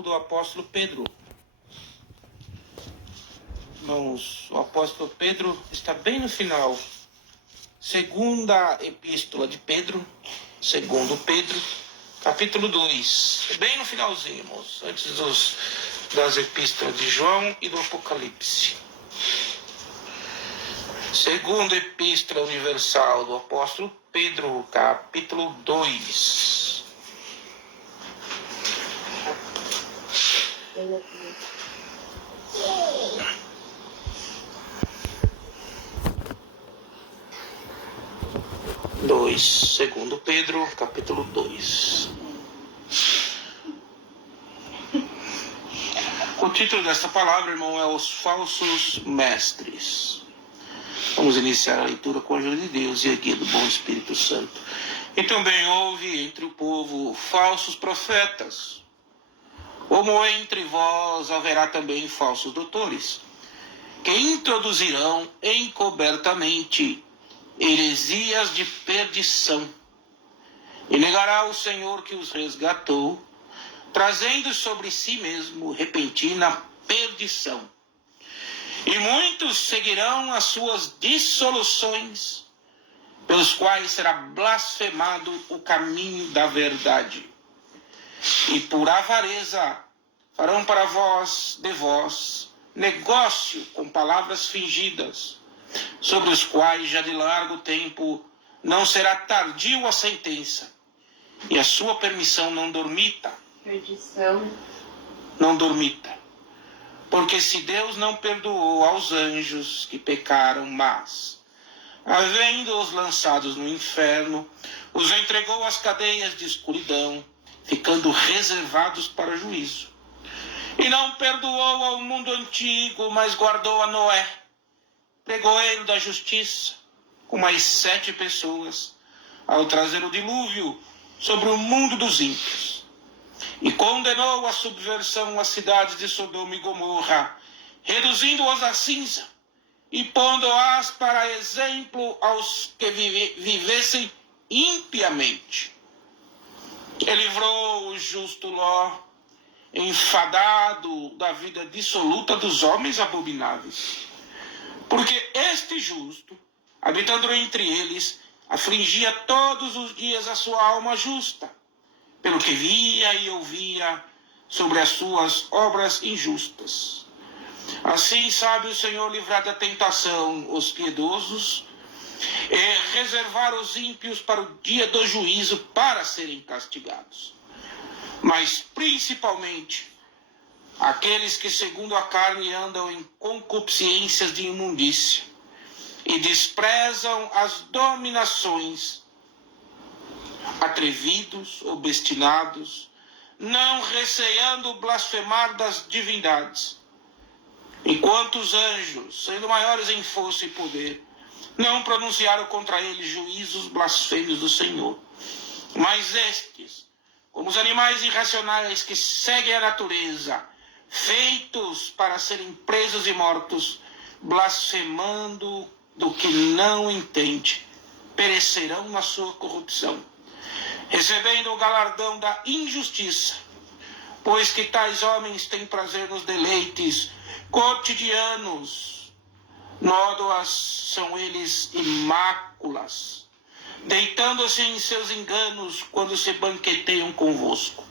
do apóstolo Pedro. Irmãos, o apóstolo Pedro está bem no final. Segunda epístola de Pedro, segundo Pedro, capítulo 2. Bem no finalzinho, irmãos, antes das epístolas de João e do Apocalipse. Segunda epístola universal do apóstolo Pedro, capítulo 2. Segundo Pedro, capítulo 2. O título desta palavra, irmão, é Os Falsos Mestres. Vamos iniciar a leitura com a ajuda de Deus e a guia do bom Espírito Santo. E também houve entre o povo falsos profetas, como entre vós haverá também falsos doutores, que introduzirão encobertamente heresias de perdição, e negará o Senhor que os resgatou, trazendo sobre si mesmo repentina perdição. E muitos seguirão as suas dissoluções, pelos quais será blasfemado o caminho da verdade. E por avareza farão para vós, de vós, negócio com palavras fingidas, sobre os quais já de largo tempo não será tardio a sentença, e a sua permissão não dormita. Perdição. Não dormita. Porque se Deus não perdoou aos anjos que pecaram, mas, havendo-os lançados no inferno, os entregou às cadeias de escuridão, ficando reservados para juízo. E não perdoou ao mundo antigo, mas guardou a Noé, pregoeiro da justiça, com mais 7 pessoas, ao trazer o dilúvio sobre o mundo dos ímpios. E condenou a subversão às cidades de Sodoma e Gomorra, reduzindo-os a cinza, e pondo-as para exemplo aos que vivessem impiamente. E livrou o justo Ló, enfadado da vida dissoluta dos homens abomináveis. Porque este justo, habitando entre eles, afligia todos os dias a sua alma justa, pelo que via e ouvia sobre as suas obras injustas. Assim sabe o Senhor livrar da tentação os piedosos e reservar os ímpios para o dia do juízo, para serem castigados. Mas principalmente aqueles que segundo a carne andam em concupiscências de imundícia e desprezam as dominações, atrevidos, obstinados, não receando blasfemar das divindades, enquanto os anjos, sendo maiores em força e poder, não pronunciaram contra eles juízos blasfêmios do Senhor. Mas estes, como os animais irracionais que seguem a natureza, feitos para serem presos e mortos, blasfemando do que não entende, perecerão na sua corrupção, recebendo o galardão da injustiça, pois que tais homens têm prazer nos deleites cotidianos, nódoas são eles e máculas, deitando-se em seus enganos quando se banqueteiam convosco,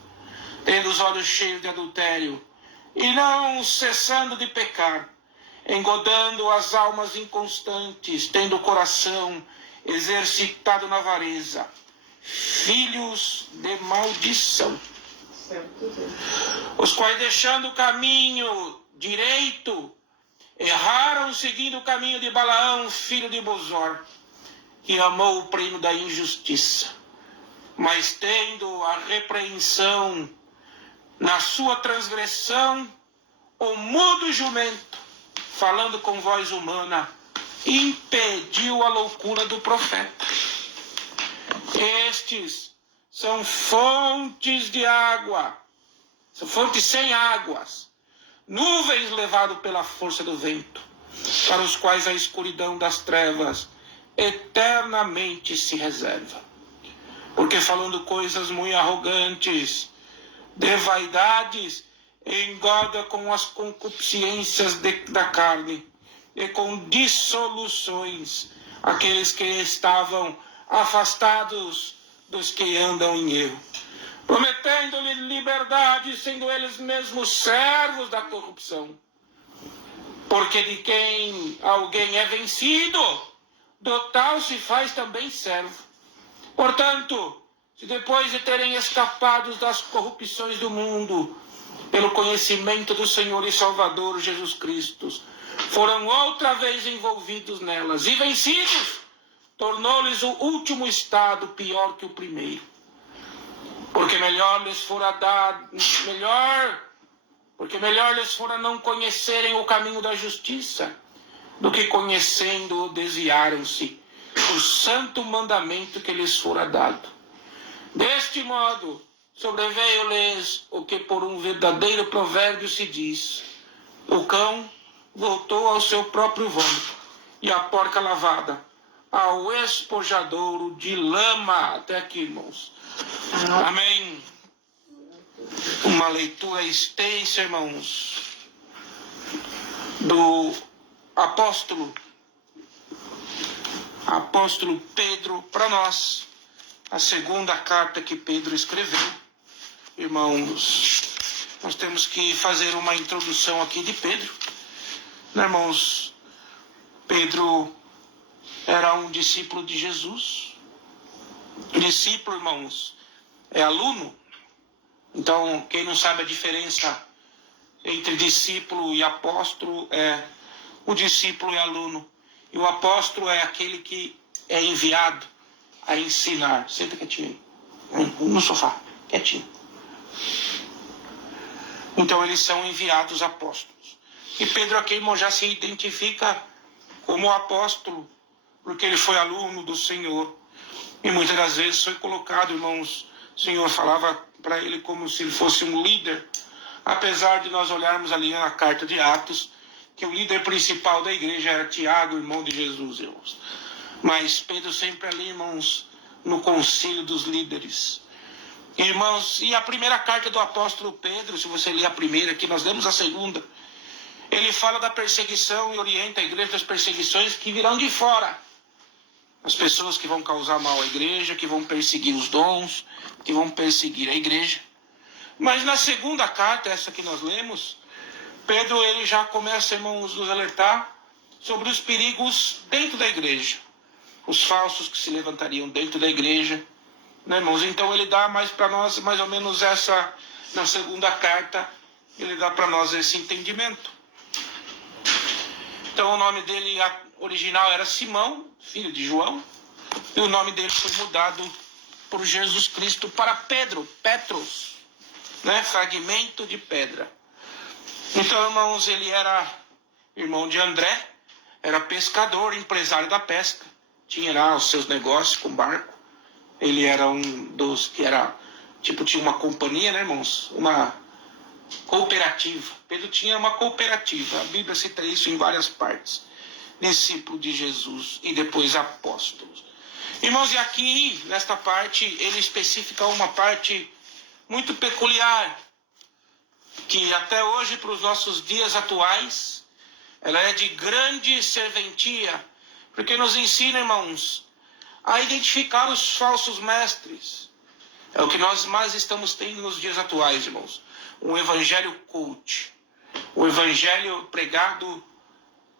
tendo os olhos cheios de adultério, e não cessando de pecar, engodando as almas inconstantes, tendo o coração exercitado na avareza, filhos de maldição, os quais, deixando o caminho direito, erraram seguindo o caminho de Balaão, filho de Bosor, que amou o prêmio da injustiça, mas tendo a repreensão na sua transgressão, o mudo jumento, falando com voz humana, impediu a loucura do profeta. Estes são fontes de água, são fontes sem águas, nuvens levadas pela força do vento, para os quais a escuridão das trevas eternamente se reserva. Porque falando coisas muito arrogantes, de vaidades, engorda com as concupiscências da carne e com dissoluções aqueles que estavam afastados dos que andam em erro, prometendo-lhe liberdade, sendo eles mesmos servos da corrupção. Porque de quem alguém é vencido, do tal se faz também servo. Portanto, se depois de terem escapado das corrupções do mundo, pelo conhecimento do Senhor e Salvador Jesus Cristo, foram outra vez envolvidos nelas e vencidos, tornou-lhes o último estado pior que o primeiro. Porque melhor lhes fora não conhecerem o caminho da justiça, do que conhecendo-o desviaram-se do santo mandamento que lhes fora dado. Deste modo, sobreveio-lhes o que por um verdadeiro provérbio se diz: o cão voltou ao seu próprio vômito, e a porca lavada ao espojadouro de lama. Até aqui, irmãos. Amém. Uma leitura extensa, irmãos, do apóstolo Pedro para nós. A segunda carta que Pedro escreveu. Irmãos, nós temos que fazer uma introdução aqui de Pedro. Irmãos, Pedro era um discípulo de Jesus. Discípulo, irmãos, é aluno. Então, quem não sabe a diferença entre discípulo e apóstolo, o discípulo é aluno. E o apóstolo é aquele que é enviado a ensinar. Senta quietinho aí, no sofá, quietinho. Então, eles são enviados apóstolos. E Pedro aqui, irmão, já se identifica como apóstolo, porque ele foi aluno do Senhor. E muitas das vezes foi colocado, irmãos, o Senhor falava para ele como se ele fosse um líder. Apesar de nós olharmos ali na carta de Atos, que o líder principal da igreja era Tiago, irmão de Jesus, irmãos. Mas Pedro sempre ali, irmãos, no concílio dos líderes. Irmãos, e a primeira carta do apóstolo Pedro, se você ler a primeira, aqui nós lemos a segunda, ele fala da perseguição e orienta a igreja das perseguições que virão de fora. As pessoas que vão causar mal à igreja, que vão perseguir os dons, que vão perseguir a igreja. Mas na segunda carta, essa que nós lemos, Pedro ele já começa, irmãos, nos alertar sobre os perigos dentro da igreja. Os falsos que se levantariam dentro da igreja. Né, irmãos? Então ele dá mais para nós, mais ou menos essa, na segunda carta, ele dá para nós esse entendimento. Então o nome dele original era Simão, filho de João, e o nome dele foi mudado por Jesus Cristo para Pedro, Petros, né? Fragmento de pedra. Então, irmãos, ele era irmão de André, era pescador, empresário da pesca, tinha lá os seus negócios com barco. Ele era um dos que era, tinha uma companhia, né, irmãos? Uma cooperativa. Pedro tinha uma cooperativa. A Bíblia cita isso em várias partes. Discípulo de Jesus e depois apóstolos. Irmãos, e aqui, nesta parte, ele especifica uma parte muito peculiar, que até hoje, para os nossos dias atuais, ela é de grande serventia, porque nos ensina, irmãos, a identificar os falsos mestres. É o que nós mais estamos tendo nos dias atuais, irmãos. Um evangelho cult. Um evangelho pregado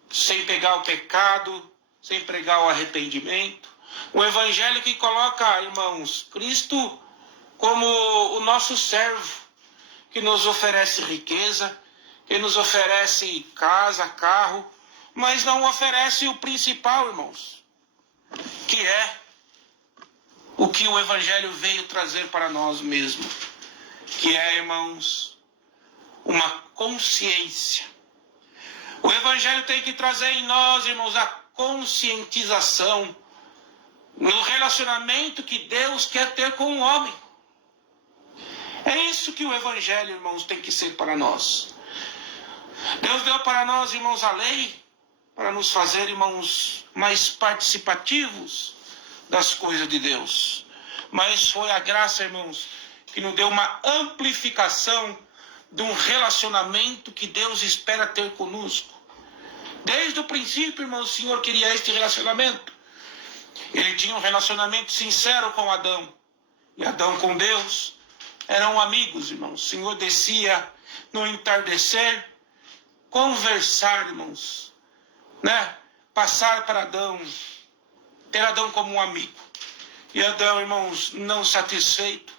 sem pegar o pecado, sem pregar o arrependimento. Um evangelho que coloca, irmãos, Cristo como o nosso servo, que nos oferece riqueza, que nos oferece casa, carro, mas não oferece o principal, irmãos, que é o que o evangelho veio trazer para nós mesmos, que é, irmãos, uma consciência. O evangelho tem que trazer em nós, irmãos, a conscientização no relacionamento que Deus quer ter com o homem. É isso que o evangelho, irmãos, tem que ser para nós. Deus deu para nós, irmãos, a lei para nos fazer, irmãos, mais participativos das coisas de Deus. Mas foi a graça, irmãos, que nos deu uma amplificação de um relacionamento que Deus espera ter conosco. Desde o princípio, irmão, o Senhor queria este relacionamento. Ele tinha um relacionamento sincero com Adão. E Adão com Deus eram amigos, irmãos. O Senhor descia no entardecer, conversar, irmãos, né? Passar para Adão, ter Adão como um amigo. E Adão, irmãos, não satisfeito,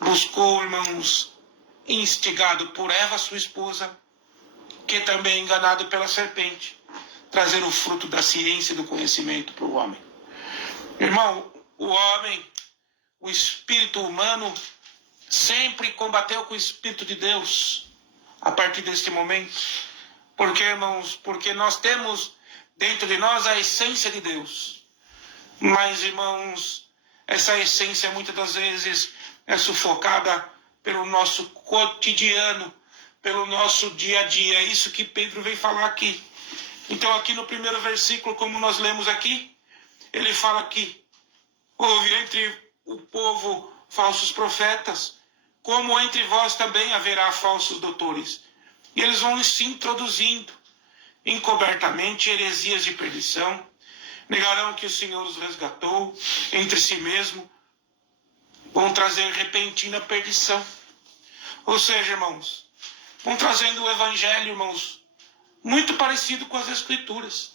buscou, irmãos, instigado por Eva, sua esposa, que também enganado pela serpente, trazer o fruto da ciência e do conhecimento para o homem. Irmão, o homem, o espírito humano, sempre combateu com o Espírito de Deus a partir deste momento. Porque, irmãos, porque nós temos dentro de nós a essência de Deus. Mas, irmãos, essa essência muitas das vezes é sufocada pelo nosso cotidiano, pelo nosso dia a dia. É isso que Pedro vem falar aqui. Então, aqui no primeiro versículo, como nós lemos aqui, ele fala que houve entre o povo falsos profetas, como entre vós também haverá falsos doutores. E eles vão se introduzindo encobertamente heresias de perdição, negarão que o Senhor os resgatou entre si mesmo, vão trazer repentina perdição. Ou seja, irmãos, vão trazendo o evangelho, irmãos, muito parecido com as Escrituras.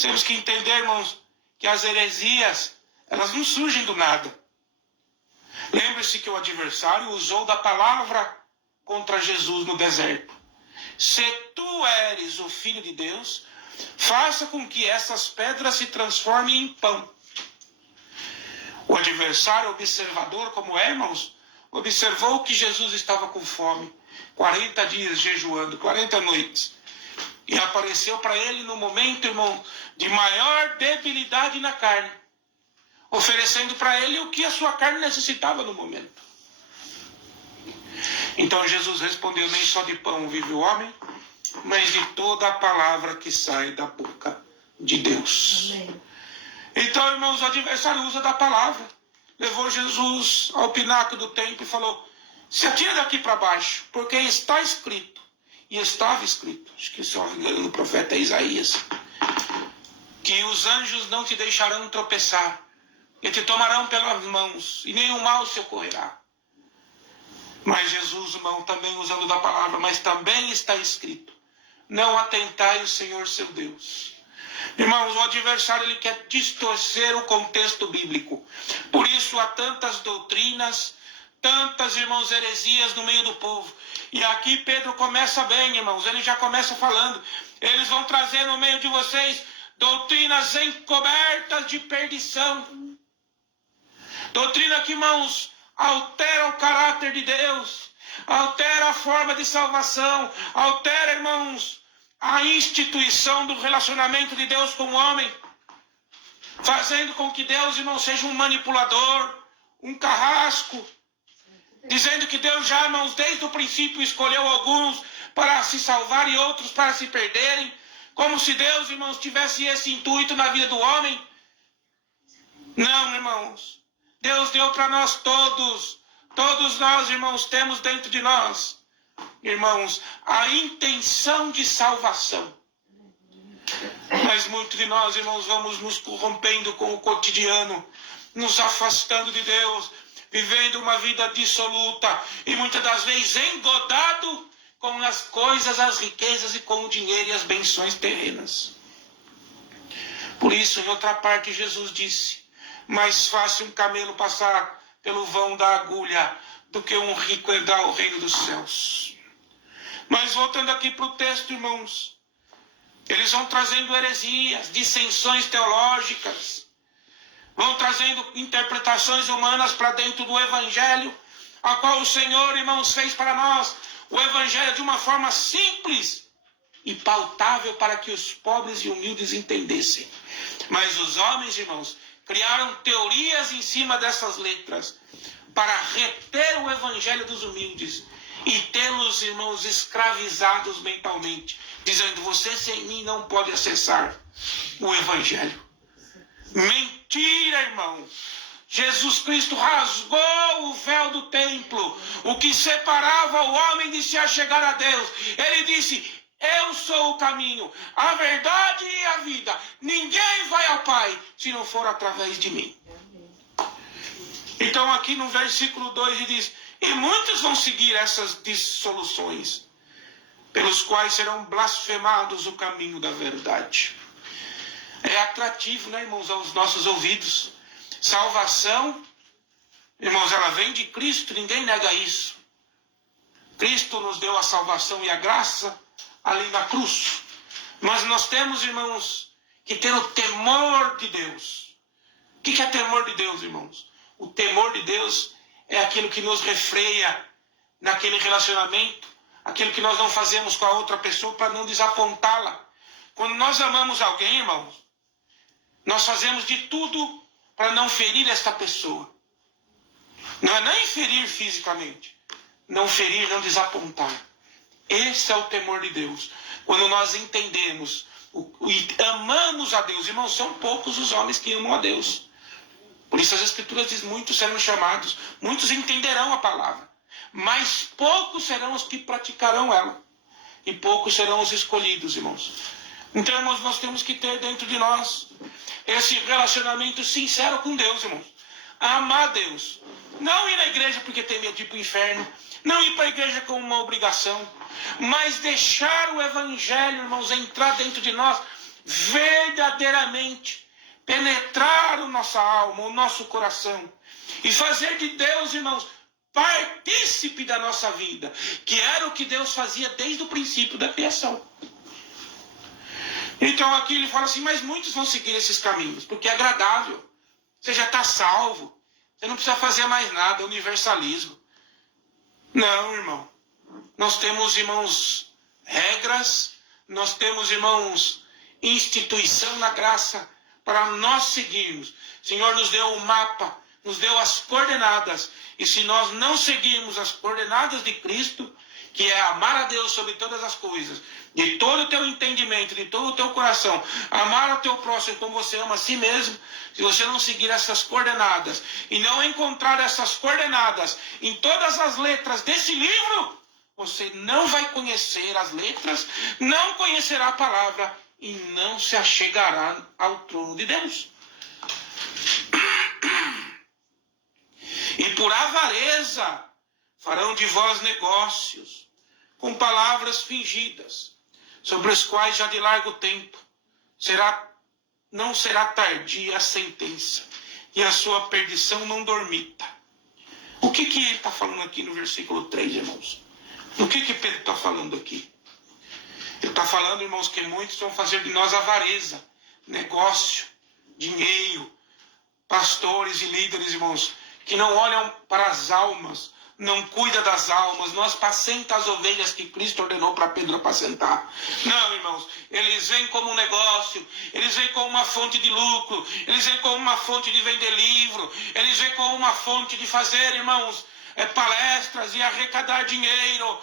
Temos que entender, irmãos, que as heresias, elas não surgem do nada. Lembre-se que o adversário usou da palavra contra Jesus no deserto. Se tu eres o Filho de Deus, faça com que essas pedras se transformem em pão. O adversário observador, como é, irmãos, observou que Jesus estava com fome, 40 dias jejuando, 40 noites. E apareceu para ele no momento, irmão, de maior debilidade na carne, oferecendo para ele o que a sua carne necessitava no momento. Então Jesus respondeu: nem só de pão vive o homem, mas de toda a palavra que sai da boca de Deus. Amém. Então, irmãos, o adversário usa da palavra. Levou Jesus ao pináculo do templo e falou: se atira daqui para baixo, porque está escrito. E estava escrito, acho que se eu não me engano, no profeta Isaías, que os anjos não te deixarão tropeçar, e te tomarão pelas mãos, e nenhum mal se ocorrerá. Mas Jesus, irmão, também usando da palavra, mas também está escrito: não atentai o Senhor seu Deus. Irmãos, o adversário, ele quer distorcer o contexto bíblico. Por isso há tantas doutrinas, tantas, irmãos, heresias no meio do povo. E aqui Pedro começa bem, irmãos, ele já começa falando: eles vão trazer no meio de vocês doutrinas encobertas de perdição. Doutrina que, irmãos, altera o caráter de Deus, altera a forma de salvação, altera, irmãos, a instituição do relacionamento de Deus com o homem, fazendo com que Deus, irmão, seja um manipulador, um carrasco, dizendo que Deus já, irmãos, desde o princípio escolheu alguns para se salvar e outros para se perderem, como se Deus, irmãos, tivesse esse intuito na vida do homem. Não, irmãos, Deus deu para nós todos nós, irmãos, temos dentro de nós, irmãos, a intenção de salvação. Mas muitos de nós, irmãos, vamos nos corrompendo com o cotidiano, nos afastando de Deus, vivendo uma vida dissoluta e muitas das vezes engodado com as coisas, as riquezas e com o dinheiro e as benções terrenas. Por isso, em outra parte, Jesus disse: mais fácil um camelo passar pelo vão da agulha do que um rico herdar o reino dos céus. Mas voltando aqui para o texto, irmãos, eles vão trazendo heresias, dissensões teológicas, vão trazendo interpretações humanas para dentro do evangelho, a qual o Senhor, irmãos, fez para nós o evangelho de uma forma simples e pautável para que os pobres e humildes entendessem. Mas os homens, irmãos, criaram teorias em cima dessas letras para reter o evangelho dos humildes e tê-los, irmãos, escravizados mentalmente, dizendo: você sem mim não pode acessar o evangelho. Mentira, irmão! Jesus Cristo rasgou o véu do templo, o que separava o homem de se achegar a Deus. Ele disse: eu sou o caminho, a verdade e a vida. Ninguém vai ao Pai se não for através de mim. Então aqui no versículo 2 ele diz: e muitos vão seguir essas dissoluções, pelos quais serão blasfemados o caminho da verdade. É atrativo, né, irmãos, aos nossos ouvidos. Salvação, irmãos, ela vem de Cristo, ninguém nega isso. Cristo nos deu a salvação e a graça ali na cruz. Mas nós temos, irmãos, que ter o temor de Deus. O que é temor de Deus, irmãos? O temor de Deus é aquilo que nos refreia naquele relacionamento, aquilo que nós não fazemos com a outra pessoa para não desapontá-la. Quando nós amamos alguém, irmãos, nós fazemos de tudo para não ferir esta pessoa. Não é nem ferir fisicamente, não ferir, não desapontar. Esse é o temor de Deus. Quando nós entendemos e amamos a Deus, irmãos, são poucos os homens que amam a Deus. Por isso as Escrituras dizem: muitos serão chamados, muitos entenderão a palavra, mas poucos serão os que praticarão ela, e poucos serão os escolhidos, irmãos. Então, irmãos, nós temos que ter dentro de nós esse relacionamento sincero com Deus, irmãos. Amar Deus. Não ir na igreja porque tem medo de ir para o inferno. Não ir para a igreja como uma obrigação. Mas deixar o Evangelho, irmãos, entrar dentro de nós verdadeiramente. Penetrar a nossa alma, o nosso coração. E fazer de Deus, irmãos, partícipe da nossa vida. Que era o que Deus fazia desde o princípio da criação. Então aqui ele fala assim: mas muitos vão seguir esses caminhos, porque é agradável. Você já está salvo. Você não precisa fazer mais nada, é universalismo. Não, irmão. Nós temos, irmãos, regras. Nós temos, irmãos, instituição na graça para nós seguirmos. O Senhor nos deu o mapa, nos deu as coordenadas. E se nós não seguirmos as coordenadas de Cristo, que é amar a Deus sobre todas as coisas, de todo o teu entendimento, de todo o teu coração, amar ao teu próximo como você ama a si mesmo, se você não seguir essas coordenadas e não encontrar essas coordenadas em todas as letras desse livro, você não vai conhecer as letras, não conhecerá a palavra e não se achegará ao trono de Deus. E por avareza farão de vós negócios com palavras fingidas, sobre os quais já de largo tempo não será tardia a sentença, e a sua perdição não dormita. O que ele está falando aqui no versículo 3, irmãos? O que Pedro está falando aqui? Ele está falando, irmãos, que muitos vão fazer de nós avareza, negócio, dinheiro, pastores e líderes, irmãos, que não olham para as almas, não cuida das almas, não apacenta as ovelhas que Cristo ordenou para Pedro apacentar. Não, irmãos, eles vêm como um negócio, eles vêm como uma fonte de lucro, eles vêm como uma fonte de vender livro, eles vêm como uma fonte de fazer, irmãos, palestras e arrecadar dinheiro.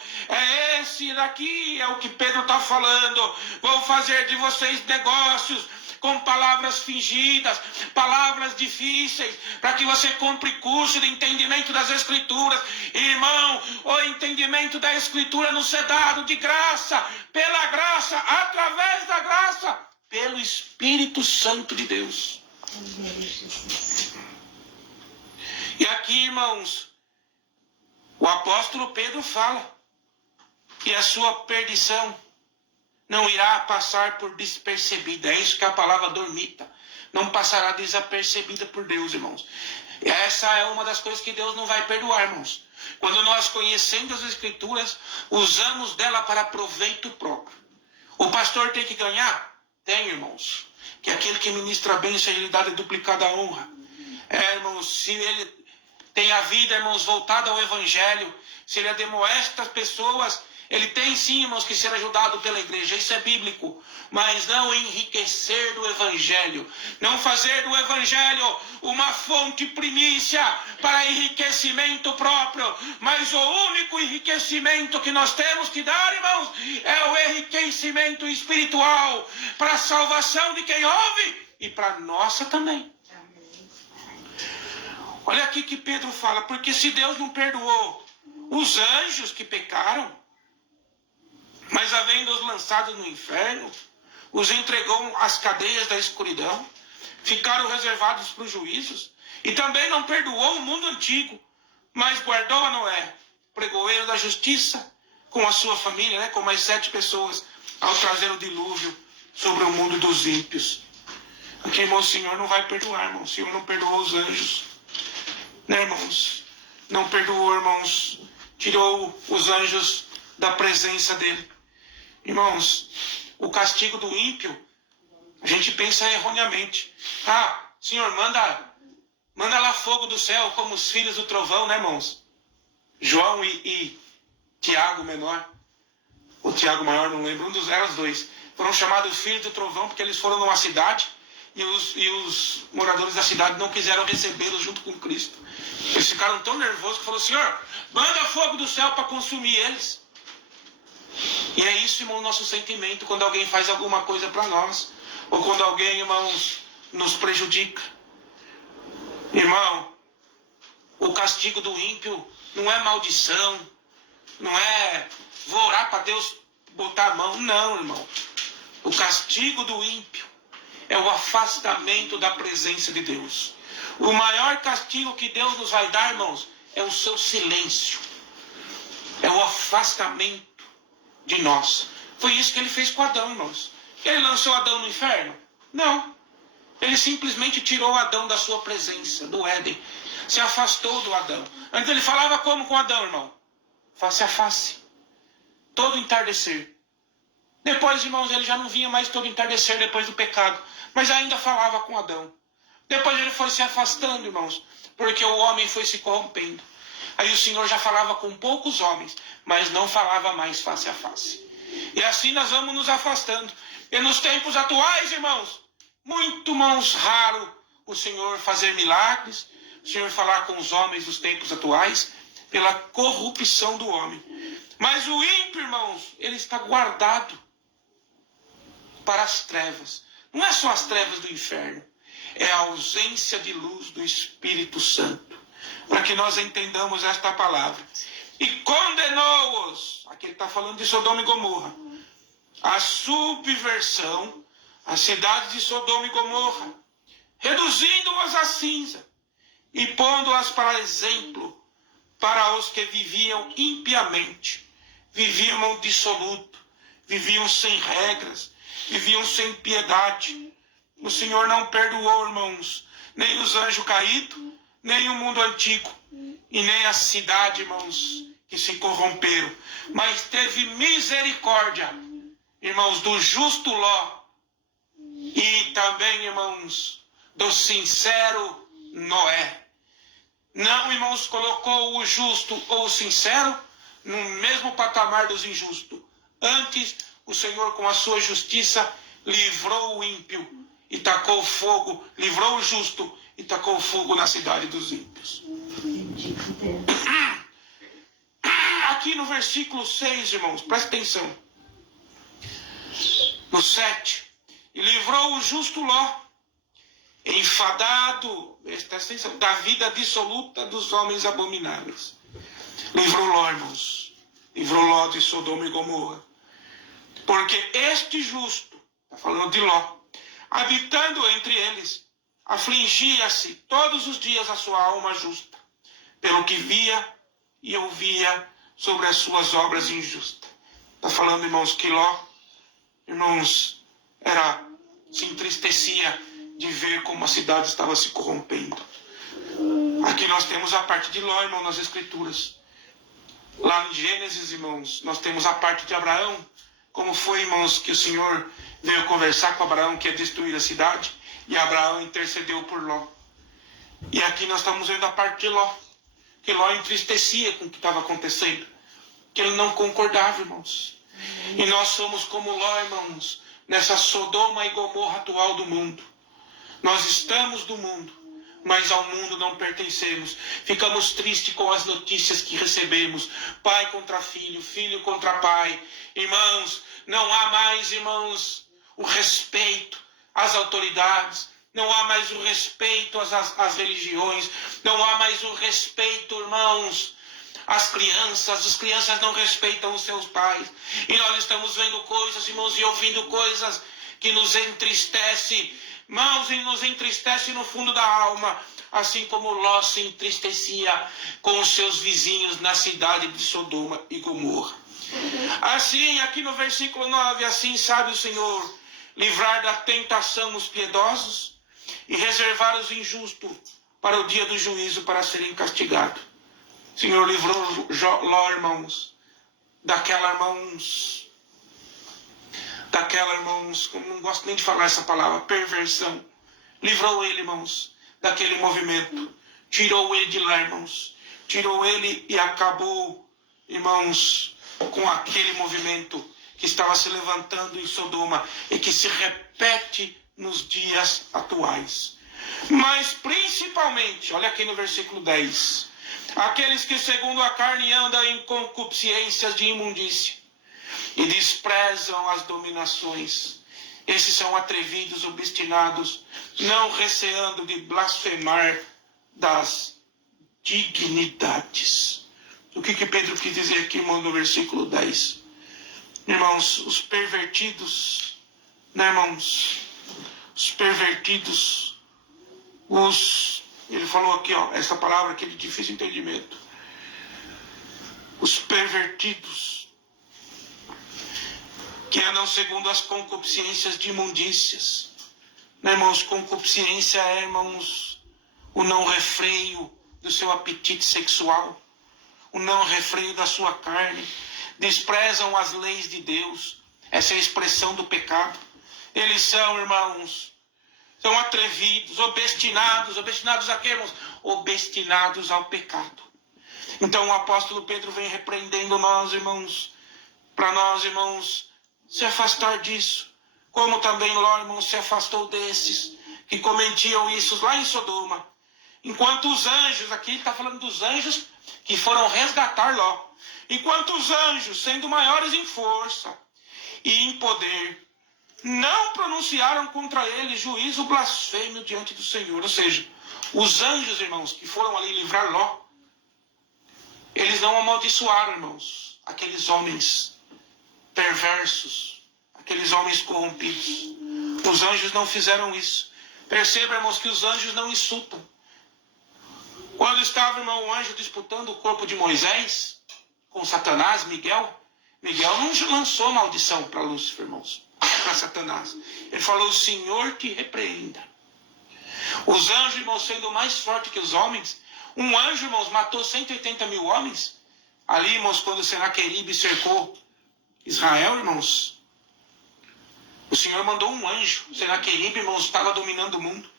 Esse daqui é o que Pedro está falando. Vou fazer de vocês negócios com palavras fingidas, palavras difíceis, para que você compre curso de entendimento das Escrituras. Irmão, o entendimento da Escritura nos é dado de graça, pela graça, através da graça, pelo Espírito Santo de Deus. E aqui, irmãos, o apóstolo Pedro fala que a sua perdição não irá passar por despercebida. É isso que a palavra dormita. Não passará desapercebida por Deus, irmãos. Essa é uma das coisas que Deus não vai perdoar, irmãos. Quando nós, conhecendo as Escrituras, usamos dela para proveito próprio. O pastor tem que ganhar? Tem, irmãos. Que aquele que ministra bem, seja lhe dada duplicada a honra. Irmãos, se ele tem a vida, irmãos, voltada ao Evangelho, se ele admoesta as pessoas, ele tem sim, irmãos, que ser ajudado pela igreja. Isso é bíblico. Mas não enriquecer do Evangelho. Não fazer do Evangelho uma fonte primícia para enriquecimento próprio. Mas o único enriquecimento que nós temos que dar, irmãos, é o enriquecimento espiritual para a salvação de quem ouve e para a nossa também. Olha aqui que Pedro fala, porque se Deus não perdoou os anjos que pecaram, mas havendo-os lançados no inferno, os entregou às cadeias da escuridão, ficaram reservados para os juízos, e também não perdoou o mundo antigo, mas guardou a Noé, pregoeiro da justiça, com a sua família, com mais 7 pessoas, ao trazer o dilúvio sobre o mundo dos ímpios. Aqui, irmão, o Senhor não vai perdoar, irmão. O Senhor não perdoou os anjos, né, irmãos? Não perdoou, irmãos. Tirou os anjos da presença dele. Irmãos, o castigo do ímpio, a gente pensa erroneamente. Senhor, manda lá fogo do céu, como os filhos do trovão, né, irmãos? João e Tiago menor, ou Tiago maior, não lembro, eram os dois. Foram chamados filhos do trovão porque eles foram numa cidade e os moradores da cidade não quiseram recebê-los junto com Cristo. Eles ficaram tão nervosos que falaram: Senhor, manda fogo do céu para consumir eles. E é isso, irmão, o nosso sentimento quando alguém faz alguma coisa para nós, ou quando alguém, irmãos, nos prejudica. Irmão, o castigo do ímpio não é maldição, não é vou orar para Deus botar a mão. Não, irmão. O castigo do ímpio é o afastamento da presença de Deus. O maior castigo que Deus nos vai dar, irmãos, é o seu silêncio. É o afastamento de nós. Foi isso que ele fez com Adão, irmãos. Ele lançou Adão no inferno? Não. Ele simplesmente tirou Adão da sua presença, do Éden. Se afastou do Adão. Antes ele falava como com Adão, irmão? Face a face. Todo entardecer. Depois, irmãos, ele já não vinha mais todo entardecer depois do pecado. Mas ainda falava com Adão. Depois ele foi se afastando, irmãos. Porque o homem foi se corrompendo. Aí o Senhor já falava com poucos homens. Mas não falava mais face a face. E assim nós vamos nos afastando. E nos tempos atuais, irmãos, muito, irmãos, raro o Senhor fazer milagres. O Senhor falar com os homens dos tempos atuais. Pela corrupção do homem. Mas o ímpio, irmãos, ele está guardado para as trevas. Não é só as trevas do inferno. É a ausência de luz do Espírito Santo. Para que nós entendamos esta palavra. E condenou-os. Aqui ele está falando de Sodoma e Gomorra. A subversão, a cidade de Sodoma e Gomorra. Reduzindo-as a cinza. E pondo-as para exemplo para os que viviam impiamente. Viviam dissoluto. Viviam sem regras. Viviam sem piedade. O Senhor não perdoou, irmãos, nem os anjos caídos, nem o mundo antigo, e nem a cidade, irmãos, que se corromperam. Mas teve misericórdia, irmãos, do justo Ló, e também, irmãos, do sincero Noé. Não, irmãos, colocou o justo ou o sincero no mesmo patamar dos injustos. Antes, o Senhor, com a sua justiça, livrou o ímpio e tacou fogo, livrou o justo e tacou fogo na cidade dos ímpios. Aqui no versículo 6, irmãos, presta atenção. No 7, e livrou o justo Ló, enfadado, presta atenção, da vida dissoluta dos homens abomináveis. Livrou Ló, irmãos. Livrou Ló de Sodoma e Gomorra. Porque este justo, está falando de Ló, habitando entre eles, afligia-se todos os dias a sua alma justa, pelo que via e ouvia sobre as suas obras injustas. Está falando, irmãos, que Ló, irmãos, se entristecia de ver como a cidade estava se corrompendo. Aqui nós temos a parte de Ló, irmão, nas Escrituras. Lá em Gênesis, irmãos, nós temos a parte de Abraão. Como foi, irmãos, que o Senhor veio conversar com Abraão que ia destruir a cidade, e Abraão intercedeu por Ló. E aqui nós estamos vendo a parte de Ló, que Ló entristecia com o que estava acontecendo, que ele não concordava, irmãos. E nós somos como Ló, irmãos, nessa Sodoma e Gomorra atual do mundo. Nós estamos do mundo, mas ao mundo não pertencemos. Ficamos tristes com as notícias que recebemos. Pai contra filho, filho contra pai. Irmãos, não há mais, irmãos, o respeito às autoridades. não há mais o respeito às religiões, não há mais o respeito, irmãos, às crianças. As crianças não respeitam os seus pais. E nós estamos vendo coisas, irmãos, e ouvindo coisas que nos entristece, irmãos, e nos entristece no fundo da alma, assim como Ló se entristecia com os seus vizinhos na cidade de Sodoma e Gomorra. Assim, aqui no versículo 9, assim sabe o Senhor livrar da tentação os piedosos e reservar os injustos para o dia do juízo, para serem castigados. O Senhor livrou Ló, irmãos, daquela, irmãos, como não gosto nem de falar essa palavra, perversão. Livrou ele, irmãos, daquele movimento. Tirou ele de lá, irmãos. Tirou ele e acabou, irmãos, com aquele movimento que estava se levantando em Sodoma e que se repete nos dias atuais. Mas principalmente, olha aqui no versículo 10, aqueles que segundo a carne andam em concupiscências de imundícia e desprezam as dominações. Esses são atrevidos, obstinados, não receando de blasfemar das dignidades. O que Pedro quis dizer aqui, irmão, no versículo 10? Irmãos, os pervertidos, né, irmãos? Os pervertidos, ele falou aqui, ó, essa palavra aqui de difícil entendimento. Os pervertidos, que andam segundo as concupiscências de imundícias. Né, irmãos? Concupiscência é, irmãos, o não refreio do seu apetite sexual, o não refreio da sua carne. Desprezam as leis de Deus. Essa é a expressão do pecado. Eles são, irmãos, são atrevidos, obstinados. Obstinados a quê, irmãos? Obstinados ao pecado. Então o apóstolo Pedro vem repreendendo nós, irmãos, para nós, irmãos, se afastar disso. Como também Ló, irmãos, se afastou desses que cometiam isso lá em Sodoma. Enquanto os anjos, aqui ele está falando dos anjos que foram resgatar Ló. Enquanto os anjos, sendo maiores em força e em poder, não pronunciaram contra ele juízo blasfêmio diante do Senhor. Ou seja, os anjos, irmãos, que foram ali livrar Ló, eles não amaldiçoaram, irmãos, aqueles homens perversos, aqueles homens corrompidos. Os anjos não fizeram isso. Perceba, irmãos, que os anjos não insultam. Quando estava, irmão, o anjo disputando o corpo de Moisés com Satanás, Miguel não lançou maldição para Lúcifer, irmãos, para Satanás. Ele falou: o Senhor te repreenda. Os anjos, irmãos, sendo mais fortes que os homens, um anjo, irmãos, matou 180 mil homens. Ali, irmãos, quando Senaqueribe cercou Israel, irmãos, o Senhor mandou um anjo. Senaqueribe, irmãos, estava dominando o mundo.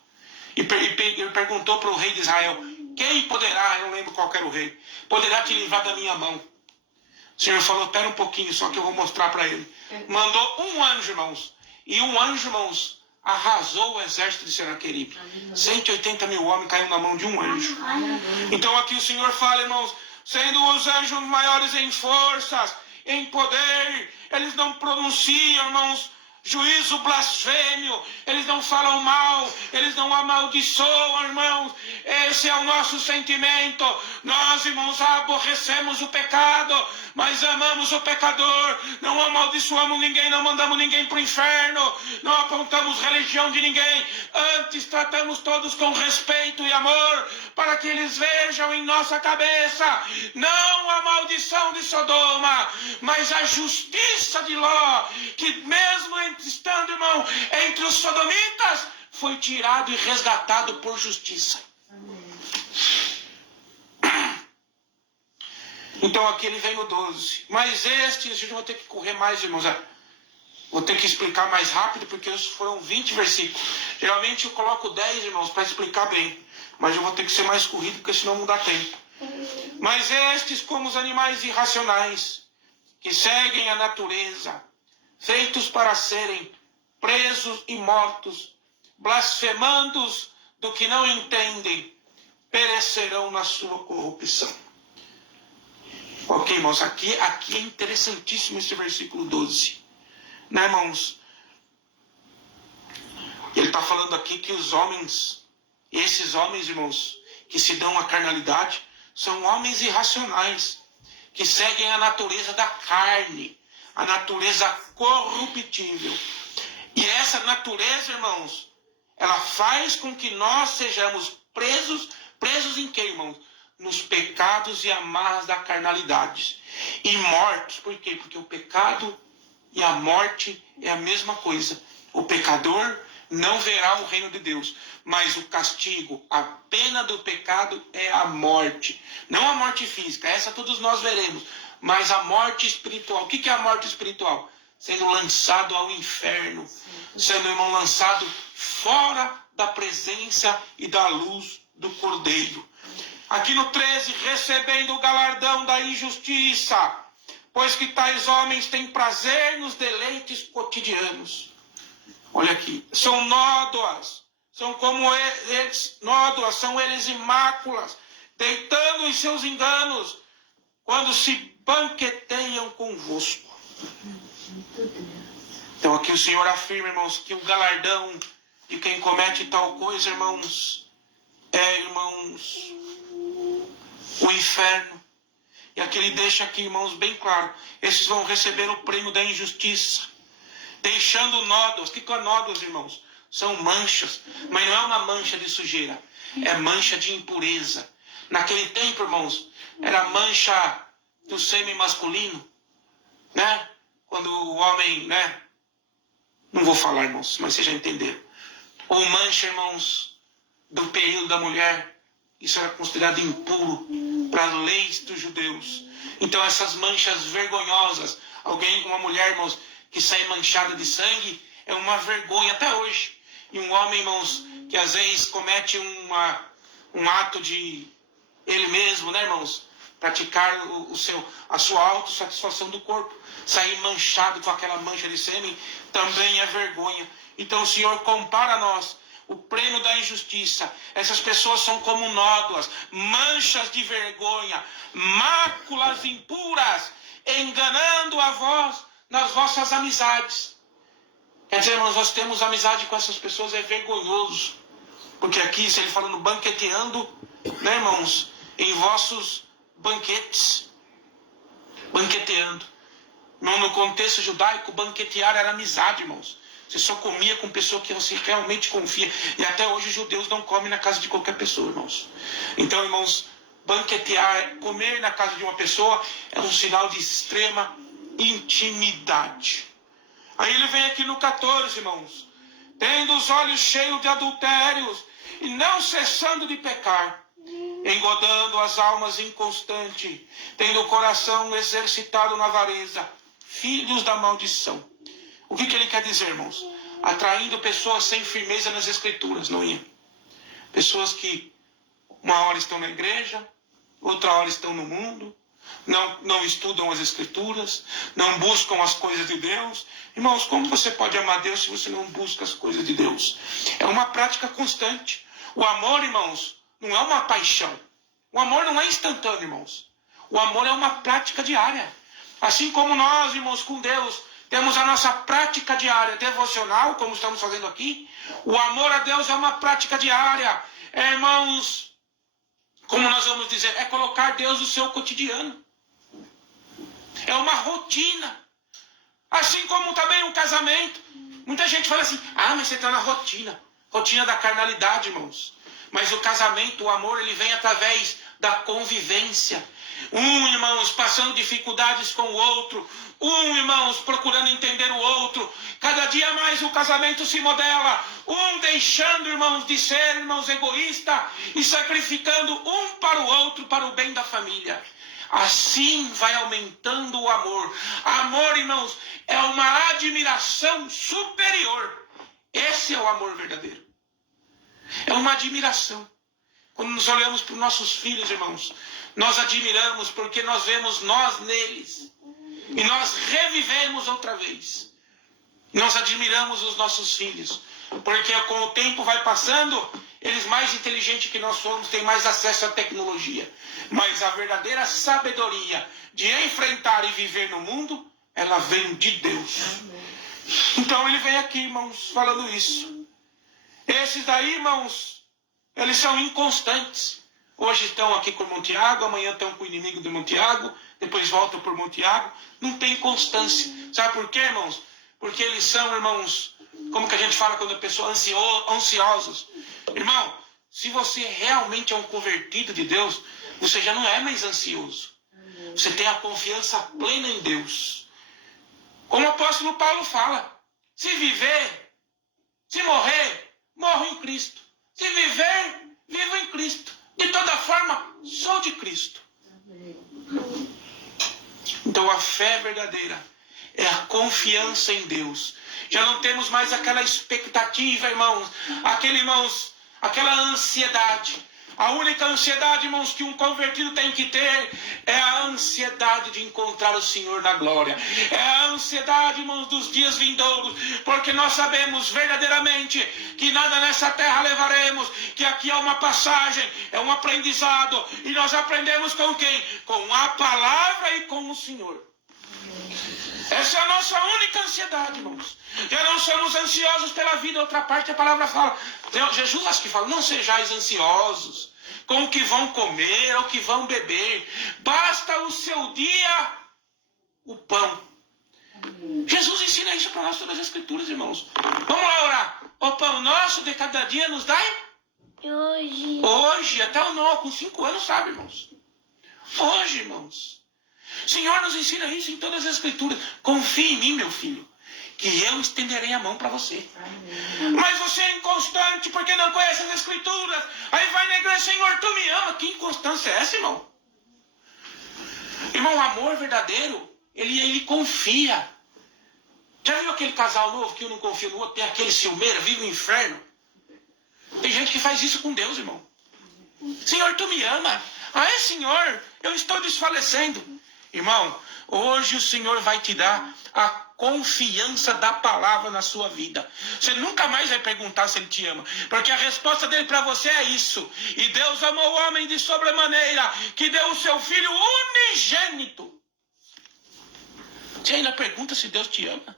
E ele perguntou para o rei de Israel: quem poderá, eu não lembro qual era o rei, poderá te livrar da minha mão? O Senhor falou: espera um pouquinho, só que eu vou mostrar para ele. Mandou um anjo, irmãos. E um anjo, irmãos, arrasou o exército de Senaqueribe. 180 mil homens caiu na mão de um anjo. Então aqui o Senhor fala, irmãos, sendo os anjos maiores em forças, em poder, eles não pronunciam, irmãos, juízo blasfêmio, eles não falam mal, eles não amaldiçoam, irmãos. Esse é o nosso sentimento. Nós, irmãos, aborrecemos o pecado, mas amamos o pecador. Não amaldiçoamos ninguém, não mandamos ninguém para o inferno, não apontamos religião de ninguém. Antes tratamos todos com respeito e amor, para que eles vejam em nossa cabeça não a maldição de Sodoma, mas a justiça de Ló, que mesmo estando, irmão, entre os sodomitas, foi tirado e resgatado por justiça. Então aqui ele vem no 12. Mas estes, a gente vai ter que correr mais, irmãos. Vou ter que explicar mais rápido, porque foram 20 versículos. Geralmente eu coloco 10, irmãos, para explicar bem. Mas eu vou ter que ser mais corrido, porque senão não dá tempo. Mas estes, como os animais irracionais, que seguem a natureza, feitos para serem presos e mortos, blasfemandos do que não entendem, perecerão na sua corrupção. Ok, irmãos, aqui é interessantíssimo esse versículo 12. Né, irmãos? Ele está falando aqui que os homens, esses homens, irmãos, que se dão à carnalidade, são homens irracionais, que seguem a natureza da carne, a natureza corruptível. E essa natureza, irmãos, ela faz com que nós sejamos presos em quê, irmãos? Nos pecados e amarras da carnalidade. E mortos, por quê? Porque o pecado e a morte é a mesma coisa. O pecador não verá o reino de Deus, mas o castigo, a pena do pecado é a morte. Não a morte física, essa todos nós veremos, mas a morte espiritual. O que é a morte espiritual? Sendo lançado ao inferno, sendo, irmão, lançado fora da presença e da luz do Cordeiro. Aqui no 13, recebendo o galardão da injustiça, pois que tais homens têm prazer nos deleites cotidianos. Olha aqui, são nódoas, são como eles, nódoas, são eles imáculas, deitando em seus enganos, quando se banqueteiam convosco. Então aqui o Senhor afirma, irmãos, que o galardão de quem comete tal coisa, irmãos, é, irmãos, o inferno. E aqui ele deixa aqui, irmãos, bem claro, esses vão receber o prêmio da injustiça, deixando nódoas. O que é nódoas, irmãos? São manchas, mas não é uma mancha de sujeira, é mancha de impureza. Naquele tempo, irmãos, era mancha do sêmen masculino, né? Quando o homem, né? Não vou falar, irmãos, mas vocês já entenderam. Ou mancha, irmãos, do período da mulher. Isso era considerado impuro para as leis dos judeus. Então essas manchas vergonhosas, uma mulher, irmãos, que sai manchada de sangue, é uma vergonha até hoje. E um homem, irmãos, que às vezes comete um ato de ele mesmo, né, irmãos, praticar a sua autossatisfação do corpo, sair manchado com aquela mancha de sêmen, também é vergonha. Então o Senhor compara a nós o prêmio da injustiça. Essas pessoas são como nódoas, manchas de vergonha, máculas impuras, enganando a vós nas vossas amizades. Quer dizer, irmãos, nós temos amizade com essas pessoas, é vergonhoso. Porque aqui, se ele falando banqueteando, né, irmãos, em vossos banquetes. Banqueteando. No contexto judaico, banquetear era amizade, irmãos. Você só comia com pessoa que você realmente confia. E até hoje os judeus não comem na casa de qualquer pessoa, irmãos. Então, irmãos, banquetear, comer na casa de uma pessoa é um sinal de extrema intimidade. Aí ele vem aqui no 14, irmãos. Tendo os olhos cheios de adultérios e não cessando de pecar, engodando as almas inconstante, tendo o coração exercitado na avareza, filhos da maldição. O que ele quer dizer, irmãos? Atraindo pessoas sem firmeza nas escrituras, não ia? Pessoas que uma hora estão na igreja, outra hora estão no mundo, não estudam as escrituras, não buscam as coisas de Deus. Irmãos, como você pode amar Deus se você não busca as coisas de Deus? É uma prática constante. O amor, irmãos, não é uma paixão. O amor não é instantâneo, irmãos. O amor é uma prática diária. Assim como nós, irmãos, com Deus, temos a nossa prática diária devocional, como estamos fazendo aqui. O amor a Deus é uma prática diária. Irmãos, como nós vamos dizer, é colocar Deus no seu cotidiano. É uma rotina. Assim como também um casamento. Muita gente fala assim, mas você está na rotina. Rotina da carnalidade, irmãos. Mas o casamento, o amor, ele vem através da convivência. Irmãos, passando dificuldades com o outro. Irmãos, procurando entender o outro. Cada dia mais o casamento se modela. Deixando, irmãos, de ser, irmãos, egoísta e sacrificando um para o outro, para o bem da família. Assim vai aumentando o amor. Amor, irmãos, é uma admiração superior. Esse é o amor verdadeiro. É uma admiração. Quando nos olhamos para os nossos filhos, irmãos, nós admiramos porque nós vemos nós neles. E nós revivemos outra vez. Nós admiramos os nossos filhos. Porque com o tempo vai passando, eles mais inteligentes que nós somos, têm mais acesso à tecnologia. Mas a verdadeira sabedoria de enfrentar e viver no mundo, ela vem de Deus. Então ele vem aqui, irmãos, falando isso. Esses daí, irmãos, eles são inconstantes. Hoje estão aqui com o irmão Tiago, amanhã estão com o inimigo do irmão Tiago, depois voltam para o irmão Tiago. Não tem constância. Sabe por quê, irmãos? Porque eles são, irmãos, como que a gente fala quando a pessoa ansiosos. Irmão, se você realmente é um convertido de Deus, você já não é mais ansioso. Você tem a confiança plena em Deus. Como o apóstolo Paulo fala, se viver, se morrer, morro em Cristo. Se viver, vivo em Cristo. De toda forma, sou de Cristo. Então a fé verdadeira é a confiança em Deus. Já não temos mais aquela expectativa, irmãos, aquela ansiedade. A única ansiedade, irmãos, que um convertido tem que ter é a ansiedade de encontrar o Senhor na glória. É a ansiedade, irmãos, dos dias vindouros, porque nós sabemos verdadeiramente que nada nessa terra levaremos, que aqui é uma passagem, é um aprendizado, e nós aprendemos com quem? Com a palavra e com o Senhor. Essa é a nossa única ansiedade, irmãos. Já não somos ansiosos pela vida. Outra parte a palavra fala, Jesus acho que fala, não sejais ansiosos com o que vão comer ou o que vão beber. Basta o seu dia o pão. Jesus ensina isso para nós todas as escrituras, irmãos. Vamos lá orar. O pão nosso de cada dia nos dai? Hoje, até o Noah com 5 anos sabe, irmãos. Hoje, irmãos. O Senhor nos ensina isso em todas as escrituras. Confie em mim, meu filho, que eu estenderei a mão para você. Mas você é inconstante porque não conhece as escrituras. Aí vai na igreja, Senhor, tu me ama. Que inconstância é essa, irmão? Irmão, o amor verdadeiro, ele confia. Já viu aquele casal novo que um não confia no outro, tem aquele ciumeiro, vive o inferno? Tem gente que faz isso com Deus, irmão. Senhor, tu me ama. Ah, Senhor, eu estou desfalecendo. Irmão, hoje o Senhor vai te dar a confiança da palavra na sua vida. Você nunca mais vai perguntar se Ele te ama, porque a resposta dele para você é isso. E Deus amou o homem de sobremaneira, que deu o seu Filho unigênito. Você ainda pergunta se Deus te ama?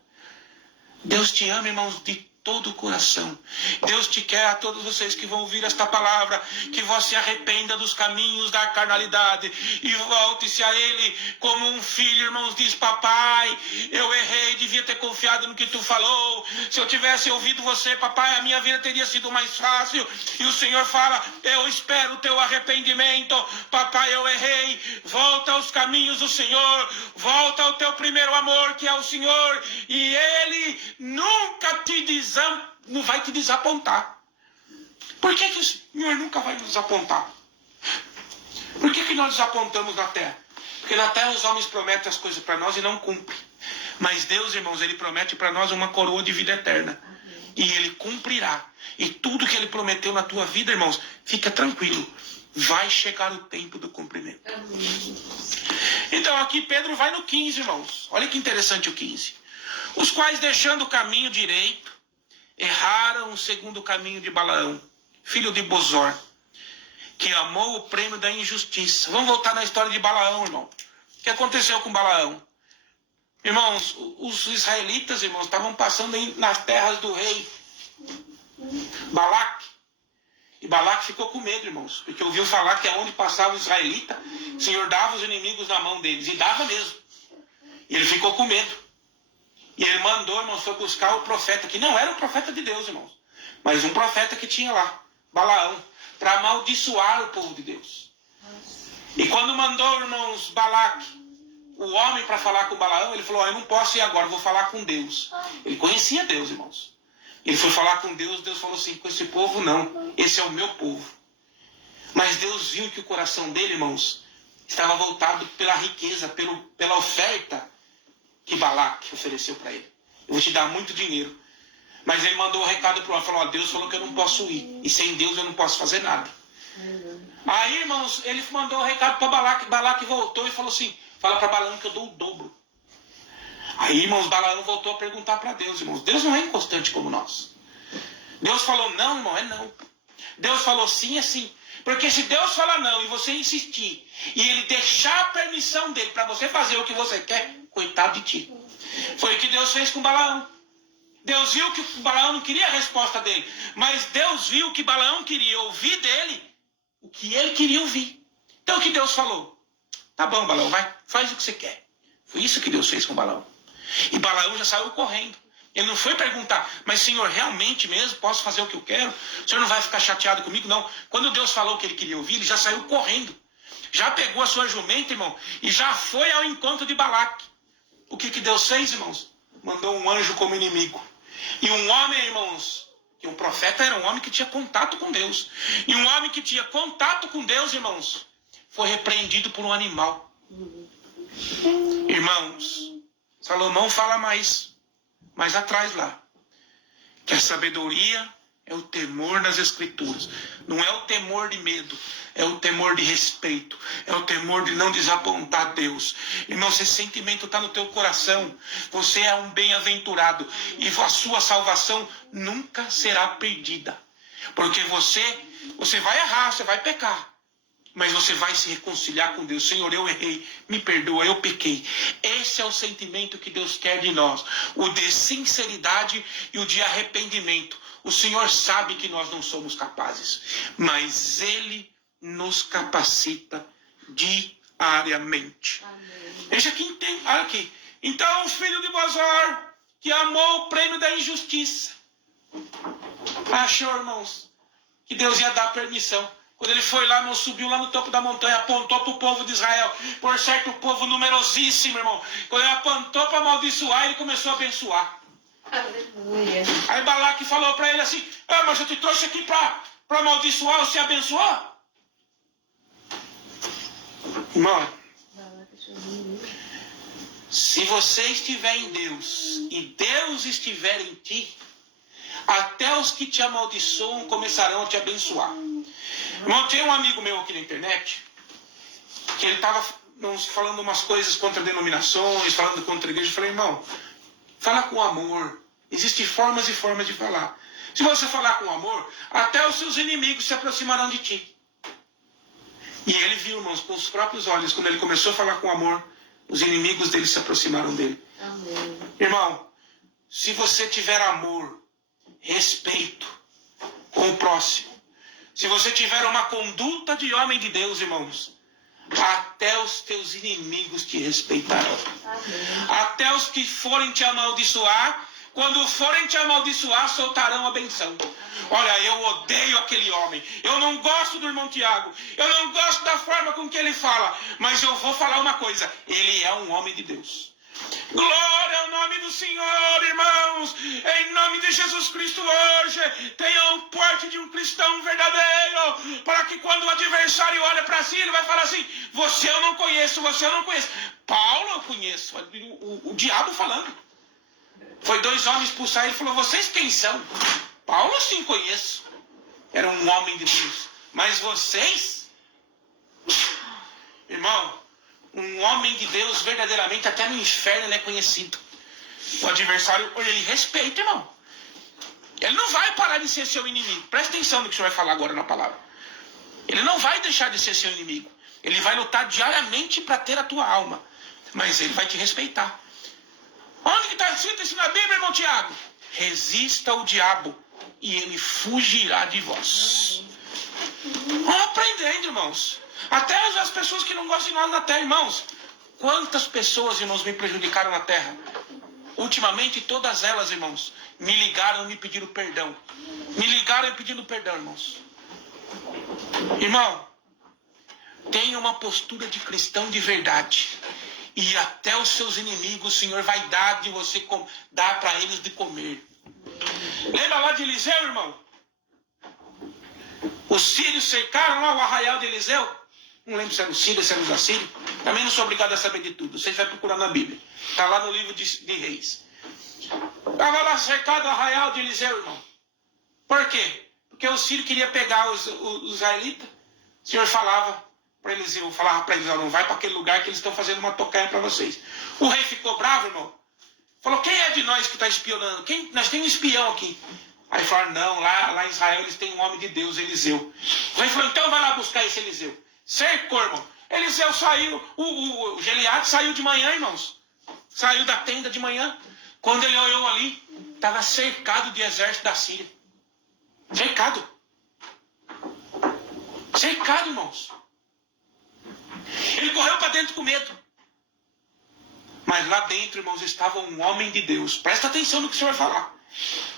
Deus te ama, irmãos, de todo o coração. Deus te quer, a todos vocês que vão ouvir esta palavra, que você arrependa dos caminhos da carnalidade e volte-se a Ele como um filho, irmãos. Diz, papai, eu errei, devia ter confiado no que tu falou. Se eu tivesse ouvido você, papai, a minha vida teria sido mais fácil. E o Senhor fala, eu espero o teu arrependimento. Papai, eu errei. Volta aos caminhos do Senhor. Volta ao teu primeiro amor, que é o Senhor. E Ele nunca não vai te desapontar. Por que o Senhor nunca vai nos desapontar? Por que nós desapontamos na terra? Porque na terra os homens prometem as coisas para nós e não cumprem. Mas Deus, irmãos, Ele promete para nós uma coroa de vida eterna. E Ele cumprirá. E tudo que Ele prometeu na tua vida, irmãos, fica tranquilo. Vai chegar o tempo do cumprimento. Então aqui Pedro vai no 15, irmãos. Olha que interessante o 15. Os quais, deixando o caminho direito, erraram segundo o caminho de Balaão, filho de Bosor, que amou o prêmio da injustiça. Vamos voltar na história de Balaão, irmão. O que aconteceu com Balaão? Irmãos, os israelitas, irmãos, estavam passando nas terras do rei Balaque. E Balaque ficou com medo, irmãos, porque ouviu falar que aonde passava o israelita, o Senhor dava os inimigos na mão deles. E dava mesmo. E ele ficou com medo. E ele mandou, irmãos, foi buscar o profeta, que não era o profeta de Deus, irmãos, mas um profeta que tinha lá, Balaão, para amaldiçoar o povo de Deus. E quando mandou, irmãos, Balaque, o homem, para falar com Balaão, ele falou, eu não posso ir agora, vou falar com Deus. Ele conhecia Deus, irmãos. Ele foi falar com Deus, Deus falou assim, com esse povo não, esse é o meu povo. Mas Deus viu que o coração dele, irmãos, estava voltado pela riqueza, pela oferta que Balaque ofereceu para ele. Eu vou te dar muito dinheiro. Mas ele mandou o recado para o homem, falou, Deus falou que eu não posso ir. E sem Deus eu não posso fazer nada. Aí, irmãos, ele mandou o recado para Balaque. Balaque voltou e falou assim, fala para Balaão que eu dou o dobro. Aí, irmãos, Balaão voltou a perguntar para Deus, irmãos. Deus não é inconstante como nós. Deus falou não, irmão, é não. Deus falou sim, é sim. Porque se Deus falar não e você insistir, e Ele deixar a permissão dele para você fazer o que você quer, coitado de ti. Foi o que Deus fez com Balaão. Deus viu que Balaão não queria a resposta dele, mas Deus viu que Balaão queria ouvir dele o que ele queria ouvir. Então o que Deus falou? Tá bom, Balaão, vai, faz o que você quer. Foi isso que Deus fez com Balaão. E Balaão já saiu correndo. Ele não foi perguntar, mas Senhor, realmente mesmo, posso fazer o que eu quero? O Senhor não vai ficar chateado comigo? Não. Quando Deus falou o que ele queria ouvir, ele já saiu correndo. Já pegou a sua jumenta, irmão, e já foi ao encontro de Balaque. O que Deus fez, irmãos? Mandou um anjo como inimigo. E um homem, irmãos, que um profeta era um homem que tinha contato com Deus. E um homem que tinha contato com Deus, irmãos, foi repreendido por um animal. Irmãos, Salomão fala mais atrás lá, que a sabedoria é o temor nas Escrituras. Não é o temor de medo, é o temor de respeito, é o temor de não desapontar Deus. Irmão, se esse sentimento está no teu coração, você é um bem-aventurado e a sua salvação nunca será perdida. Porque você vai errar, você vai pecar, mas você vai se reconciliar com Deus. Senhor, eu errei, me perdoa, eu pequei. Esse é o sentimento que Deus quer de nós, o de sinceridade e o de arrependimento. O Senhor sabe que nós não somos capazes, mas Ele nos capacita diariamente. Veja aqui, olha aqui. Então o filho de Bozor, que amou o prêmio da injustiça, achou, irmãos, que Deus ia dar permissão. Quando ele foi lá, irmão, subiu lá no topo da montanha, apontou para o povo de Israel, por certo, o povo numerosíssimo, irmão. Quando ele apontou para amaldiçoar, ele começou a abençoar. Aleluia. Aí Balaque falou para ele assim, mas eu te trouxe aqui para amaldiçoar, você abençoou? Irmão, se você estiver em Deus e Deus estiver em ti, até os que te amaldiçoam começarão a te abençoar. Irmão, tem um amigo meu aqui na internet que ele estava falando umas coisas contra denominações, falando contra a igreja. Eu falei, irmão, fala com amor. Existem formas e formas de falar. Se você falar com amor, até os seus inimigos se aproximarão de ti. E ele viu, irmãos, com os próprios olhos, quando ele começou a falar com amor, os inimigos dele se aproximaram dele. Amém. Irmão, se você tiver amor, respeito com o próximo, se você tiver uma conduta de homem de Deus, irmãos, até os teus inimigos te respeitarão. Amém. Até os que forem te amaldiçoar, quando forem te amaldiçoar, soltarão a benção. Olha, eu odeio aquele homem, eu não gosto do irmão Tiago, eu não gosto da forma com que ele fala, mas eu vou falar uma coisa, ele é um homem de Deus. Glória ao nome do Senhor, irmãos. Em nome de Jesus Cristo hoje, tenha o porte de um cristão verdadeiro, para que quando o adversário olha para si, ele vai falar assim, você eu não conheço, você eu não conheço. Paulo eu conheço, o diabo falando. Foi 2 homens expulsar ele e falou, vocês quem são? Paulo sim conheço, era um homem de Deus, mas vocês, irmão, um homem de Deus verdadeiramente até no inferno ele é conhecido. O adversário, ele respeita, irmão. Ele não vai parar de ser seu inimigo. Presta atenção no que o senhor vai falar agora na palavra. Ele não vai deixar de ser seu inimigo. Ele vai lutar diariamente para ter a tua alma, mas ele vai te respeitar. Onde que está escrito isso na Bíblia, irmão Tiago? Resista ao diabo e ele fugirá de vós. Vamos aprendendo, irmãos. Até as pessoas que não gostam de nada na terra, irmãos. Quantas pessoas, irmãos, me prejudicaram na terra? Ultimamente, todas elas, irmãos, me ligaram e me pediram perdão. Me ligaram e pedindo perdão, irmãos. Irmão, tenha uma postura de cristão de verdade. E até os seus inimigos, o Senhor vai dar de você, dar para eles de comer. Lembra lá de Eliseu, irmão? Os sírios cercaram lá o arraial de Eliseu. Não lembro se era o sírio, se era os assírios. Também não sou obrigado a saber de tudo. Vocês vão procurar na Bíblia. Está lá no livro de Reis. Estava lá cercado o arraial de Eliseu, irmão. Por quê? Porque o sírio queria pegar os israelitas. O Senhor falava para Eliseu, não vai para aquele lugar que eles estão fazendo uma tocaia para vocês. O rei ficou bravo, irmão. Falou, quem é de nós que está espionando? Nós temos um espião aqui. Aí falaram, não, lá em Israel eles têm um homem de Deus, Eliseu. O rei falou, então vai lá buscar esse Eliseu. Cercou, irmão. Eliseu saiu, o Geliade saiu de manhã, irmãos. Saiu da tenda de manhã. Quando ele olhou ali, estava cercado de exército da Síria. Cercado. Cercado, irmãos. Ele correu para dentro com medo. Mas lá dentro, irmãos, estava um homem de Deus. Presta atenção no que o Senhor vai falar.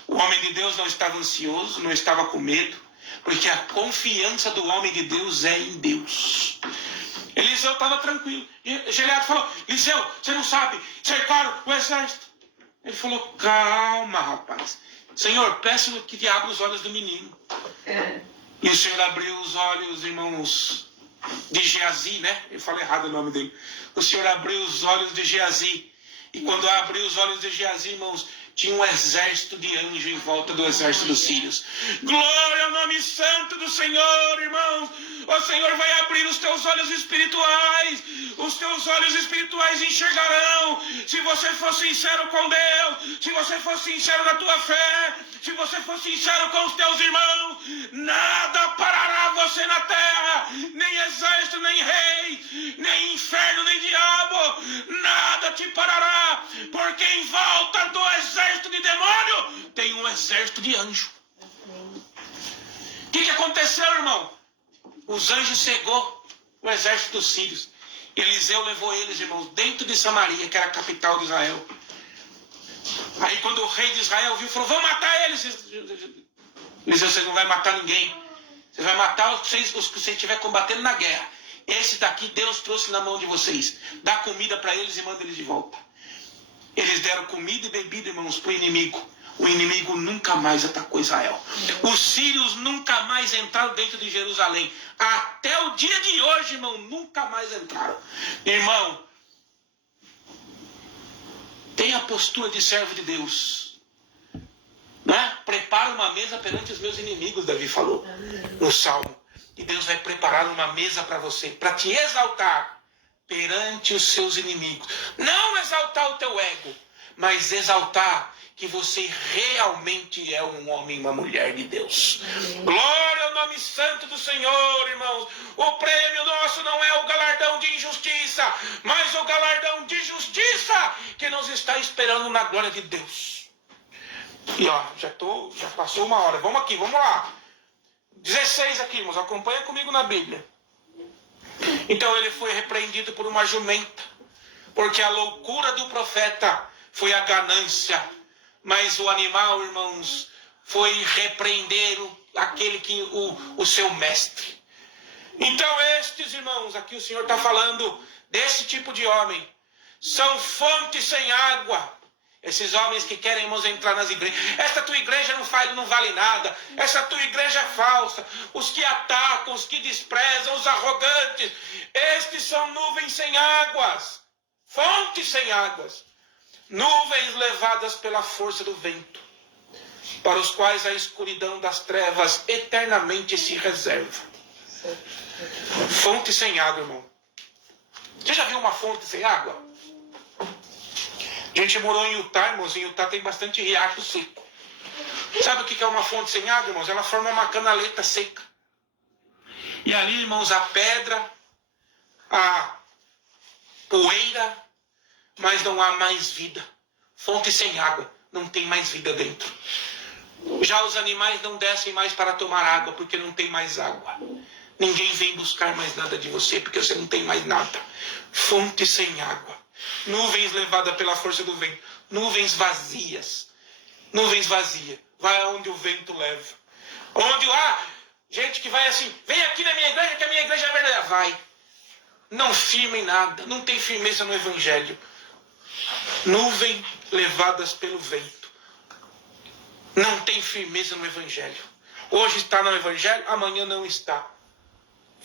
O homem de Deus não estava ansioso, não estava com medo, porque a confiança do homem de Deus é em Deus. Eliseu estava tranquilo. E Gileade falou: Eliseu, você não sabe, cercaram o exército. Ele falou: calma, rapaz. Senhor, peço que te abra os olhos do menino. E o Senhor abriu os olhos, irmãos, de Geazi, né? Eu falei errado o nome dele. O Senhor abriu os olhos de Geazi. E quando abriu os olhos de Geazi, irmãos, tinha um exército de anjos em volta do exército dos sírios. Glória ao nome santo do Senhor, irmãos. O Senhor vai abrir os teus olhos espirituais. Os teus olhos espirituais enxergarão. Se você for sincero com Deus, se você for sincero na tua fé, se você for sincero com os teus irmãos, nada parará você na terra. Nem exército, nem rei, nem inferno, nem diabo. Nada te parará. Porque em volta do exército de demônio tem um exército de anjo. O que aconteceu, irmão? Os anjos cegou o exército dos sírios. Eliseu levou eles, irmãos, dentro de Samaria, que era a capital de Israel. Aí quando o rei de Israel viu, falou: vamos matar eles. Eliseu: você não vai matar ninguém. Você vai matar os que você estiver combatendo na guerra. Esse daqui Deus trouxe na mão de vocês. Dá comida para eles e manda eles de volta. Eles deram comida e bebida, irmãos, para o inimigo. O inimigo nunca mais atacou Israel. Os sírios nunca mais entraram dentro de Jerusalém. Até o dia de hoje, irmão, nunca mais entraram. Irmão, tenha a postura de servo de Deus. Né? Prepara uma mesa perante os meus inimigos, Davi falou no Salmo. E Deus vai preparar uma mesa para você, para te exaltar perante os seus inimigos. Não exaltar o teu ego, mas exaltar que você realmente é um homem e uma mulher de Deus. Glória ao nome santo do Senhor, irmãos. O prêmio nosso não é o galardão de injustiça, mas o galardão de justiça que nos está esperando na glória de Deus. E ó, já passou uma hora. Vamos aqui, vamos lá. 16 aqui, irmãos. Acompanha comigo na Bíblia. Então ele foi repreendido por uma jumenta, porque a loucura do profeta foi a ganância. Mas o animal, irmãos, foi repreender aquele que o seu mestre. Então estes, irmãos, aqui o Senhor está falando desse tipo de homem. São fontes sem água. Esses homens que querem, irmãos, entrar nas igrejas. Esta tua igreja não vale nada. Essa tua igreja é falsa. Os que atacam, os que desprezam, os arrogantes. Estes são nuvens sem águas. Fontes sem águas. Nuvens levadas pela força do vento, para os quais a escuridão das trevas eternamente se reserva. Fonte sem água, irmão. Você já viu uma fonte sem água? A gente morou em Utah, irmãos. Em Utah tem bastante riacho seco. Sabe o que é uma fonte sem água, irmãos? Ela forma uma canaleta seca. E ali, irmãos, a pedra, a poeira, mas não há mais vida. Fonte sem água, não tem mais vida dentro. Já os animais não descem mais para tomar água, porque não tem mais água. Ninguém vem buscar mais nada de você, porque você não tem mais nada. Fonte sem água. Nuvens levadas pela força do vento. Nuvens vazias. Nuvens vazias. Vai aonde o vento leva. Onde gente que vai assim: vem aqui na minha igreja, que a minha igreja é verdadeira. Vai. Não firma em nada. Não tem firmeza no evangelho. Nuvem levadas pelo vento. Não tem firmeza no evangelho. Hoje está no evangelho, amanhã não está.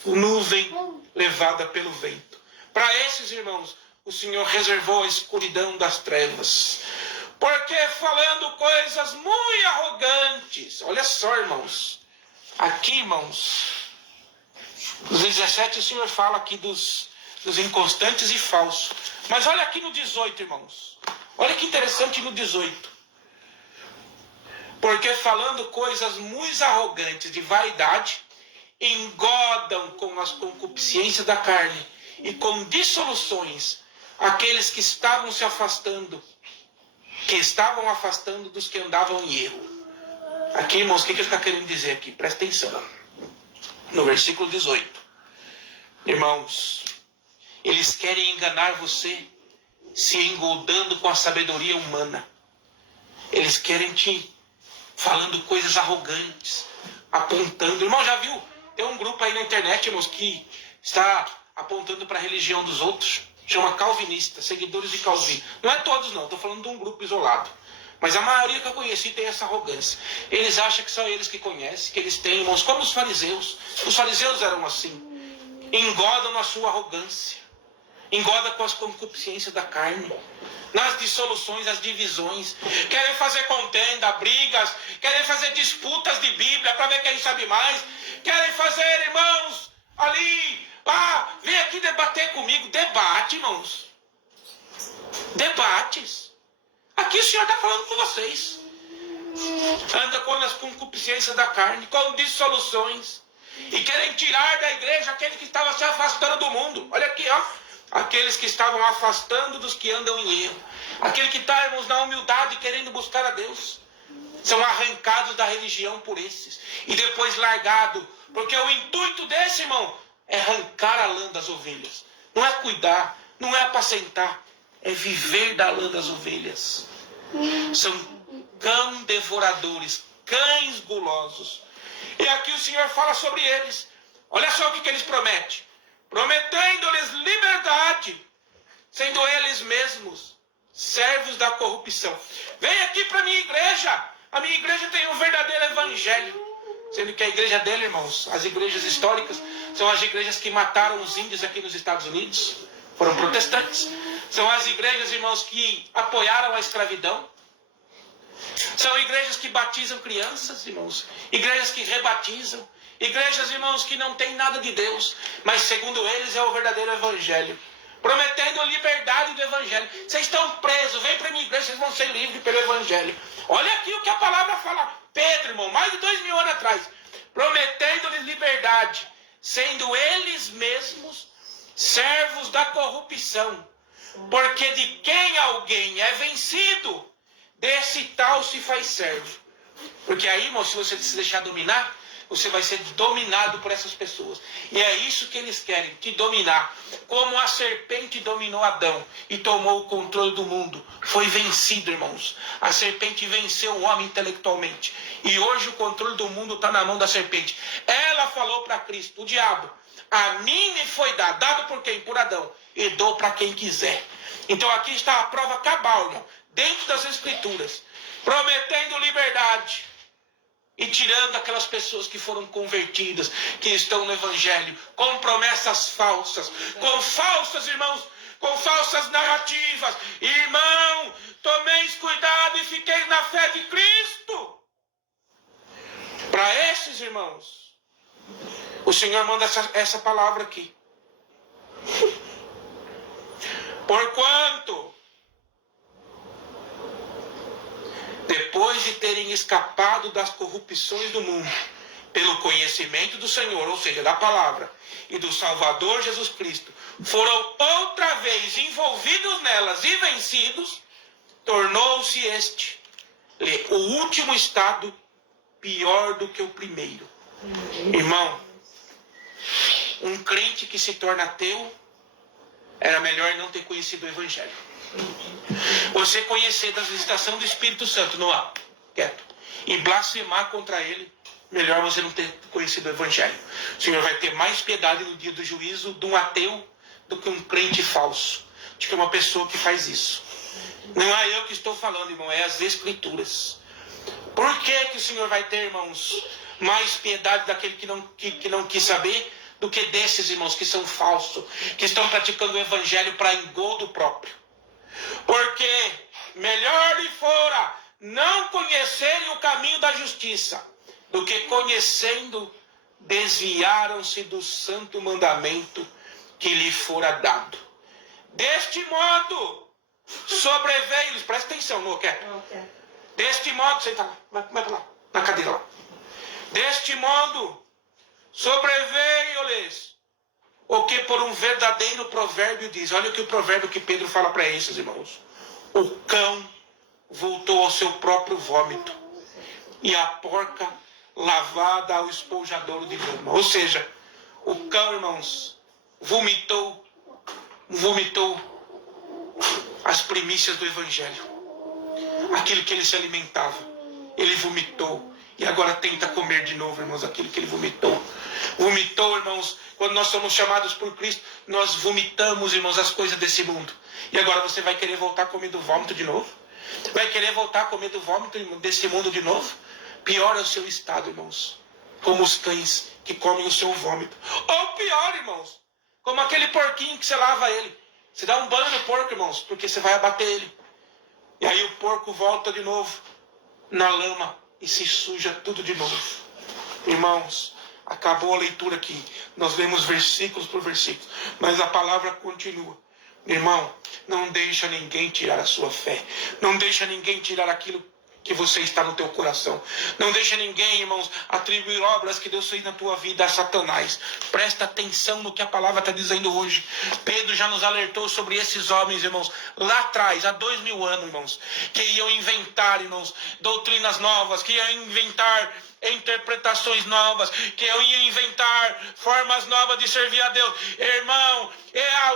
Nuvem levada pelo vento. Para esses, irmãos, o Senhor reservou a escuridão das trevas. Porque falando coisas muito arrogantes. Olha só, irmãos. Aqui, irmãos, nos 17 o Senhor fala aqui dos inconstantes e falsos. Mas olha aqui no 18, irmãos. Olha que interessante no 18. Porque falando coisas muito arrogantes de vaidade, engodam com as concupiscências da carne e com dissoluções aqueles que estavam se afastando, que estavam afastando dos que andavam em erro. Aqui, irmãos, o que ele está querendo dizer aqui? Presta atenção. No versículo 18. Irmãos, eles querem enganar você se engoldando com a sabedoria humana. Eles querem te falando coisas arrogantes, apontando. Irmão, já viu? Tem um grupo aí na internet, irmãos, que está apontando para a religião dos outros. Chama calvinista, seguidores de Calvino. Não é todos não, estou falando de um grupo isolado. Mas a maioria que eu conheci tem essa arrogância. Eles acham que são eles que conhecem, que eles têm, irmãos, como os fariseus. Os fariseus eram assim. Engodam na sua arrogância. Engoda com as concupiscências da carne. Nas dissoluções, as divisões. Querem fazer contenda, brigas. Querem fazer disputas de Bíblia para ver quem sabe mais. Querem fazer, irmãos, ali. Vem aqui debater comigo. Debate, irmãos. Debates. Aqui o Senhor está falando com vocês. Anda com as concupiscências da carne, com dissoluções. E querem tirar da igreja aquele que estava se afastando do mundo. Olha aqui, ó. Aqueles que estavam afastando dos que andam em erro. Aquele que está, irmãos, na humildade querendo buscar a Deus. São arrancados da religião por esses. E depois largado. Porque o intuito desse, irmão, é arrancar a lã das ovelhas. Não é cuidar, não é apacentar. É viver da lã das ovelhas. São cão devoradores, cães gulosos. E aqui o Senhor fala sobre eles. Olha só o que eles prometem. Prometendo-lhes liberdade, sendo eles mesmos servos da corrupção. Vem aqui para a minha igreja. A minha igreja tem um verdadeiro evangelho. Sendo que a igreja dele, irmãos, as igrejas históricas, são as igrejas que mataram os índios aqui nos Estados Unidos. Foram protestantes. São as igrejas, irmãos, que apoiaram a escravidão. São igrejas que batizam crianças, irmãos. Igrejas que rebatizam. Igrejas, irmãos, que não têm nada de Deus. Mas segundo eles é o verdadeiro evangelho. Prometendo a liberdade do evangelho. Vocês estão presos, vem para a minha igreja, vocês vão ser livres pelo evangelho. Olha aqui o que a palavra fala. Pedro, irmão, mais de 2000 anos atrás. Prometendo-lhes liberdade, sendo eles mesmos servos da corrupção. Porque de quem alguém é vencido, desse tal se faz servo. Porque aí, irmão, se você se deixar dominar, você vai ser dominado por essas pessoas. E é isso que eles querem, te dominar. Como a serpente dominou Adão e tomou o controle do mundo. Foi vencido, irmãos. A serpente venceu o homem intelectualmente. E hoje o controle do mundo está na mão da serpente. Ela falou para Cristo, o diabo, a mim me foi dado por quem? Por Adão. E dou para quem quiser. Então aqui está a prova cabal, irmão, dentro das Escrituras. Prometendo liberdade. E tirando aquelas pessoas que foram convertidas, que estão no Evangelho, com promessas falsas, com falsas, irmãos, com falsas narrativas. Irmão, tomeis cuidado e fiqueis na fé de Cristo. Para esses, irmãos, o Senhor manda essa palavra aqui. Porquanto, depois de terem escapado das corrupções do mundo, pelo conhecimento do Senhor, ou seja, da palavra, e do Salvador Jesus Cristo, foram outra vez envolvidos nelas e vencidos, tornou-se este, o último estado, pior do que o primeiro. Irmão, um crente que se torna ateu, era melhor não ter conhecido o Evangelho. Você conhecer da visitação do Espírito Santo no ar, quieto, e blasfemar contra ele, melhor você não ter conhecido o Evangelho. O Senhor vai ter mais piedade no dia do juízo de um ateu do que um crente falso, de que uma pessoa que faz isso. Não é eu que estou falando, irmão, é as Escrituras. Por que o Senhor vai ter, irmãos, mais piedade daquele que não quis saber do que desses, irmãos, que são falsos, que estão praticando o Evangelho para engodo próprio? Porque melhor lhe fora não conhecerem o caminho da justiça, do que conhecendo, desviaram-se do santo mandamento que lhe fora dado. Deste modo, sobreveio-lhes, presta atenção, não quer? Deste modo, senta lá, vai para lá, na cadeira lá. Deste modo, sobreveio-lhes o que por um verdadeiro provérbio diz. Olha o que o provérbio que Pedro fala para esses irmãos. O cão voltou ao seu próprio vômito. E a porca lavada ao esponjadouro de lama. Ou seja, o cão, irmãos, vomitou as primícias do Evangelho. Aquilo que ele se alimentava. Ele vomitou. E agora tenta comer de novo, irmãos, aquilo que ele vomitou. Vomitou, irmãos, quando nós somos chamados por Cristo, nós vomitamos, irmãos, as coisas desse mundo. E agora você vai querer voltar a comer do vômito de novo? Vai querer voltar a comer do vômito desse mundo de novo? Pior é o seu estado, irmãos. Como os cães que comem o seu vômito. Ou pior, irmãos, como aquele porquinho que você lava ele. Você dá um banho no porco, irmãos, porque você vai abater ele. E aí o porco volta de novo na lama e se suja tudo de novo. Irmãos, acabou a leitura aqui. Nós lemos versículos por versículos, mas a palavra continua. Irmão, não deixa ninguém tirar a sua fé. Não deixa ninguém tirar aquilo que você está no teu coração. Não deixa ninguém, irmãos, atribuir obras que Deus fez na tua vida a Satanás. Presta atenção no que a palavra está dizendo hoje. Pedro já nos alertou sobre esses homens, irmãos, lá atrás, há 2000 anos, irmãos, que iam inventar, irmãos, doutrinas novas, que iam inventar interpretações novas, que eu ia inventar formas novas de servir a Deus. Irmão,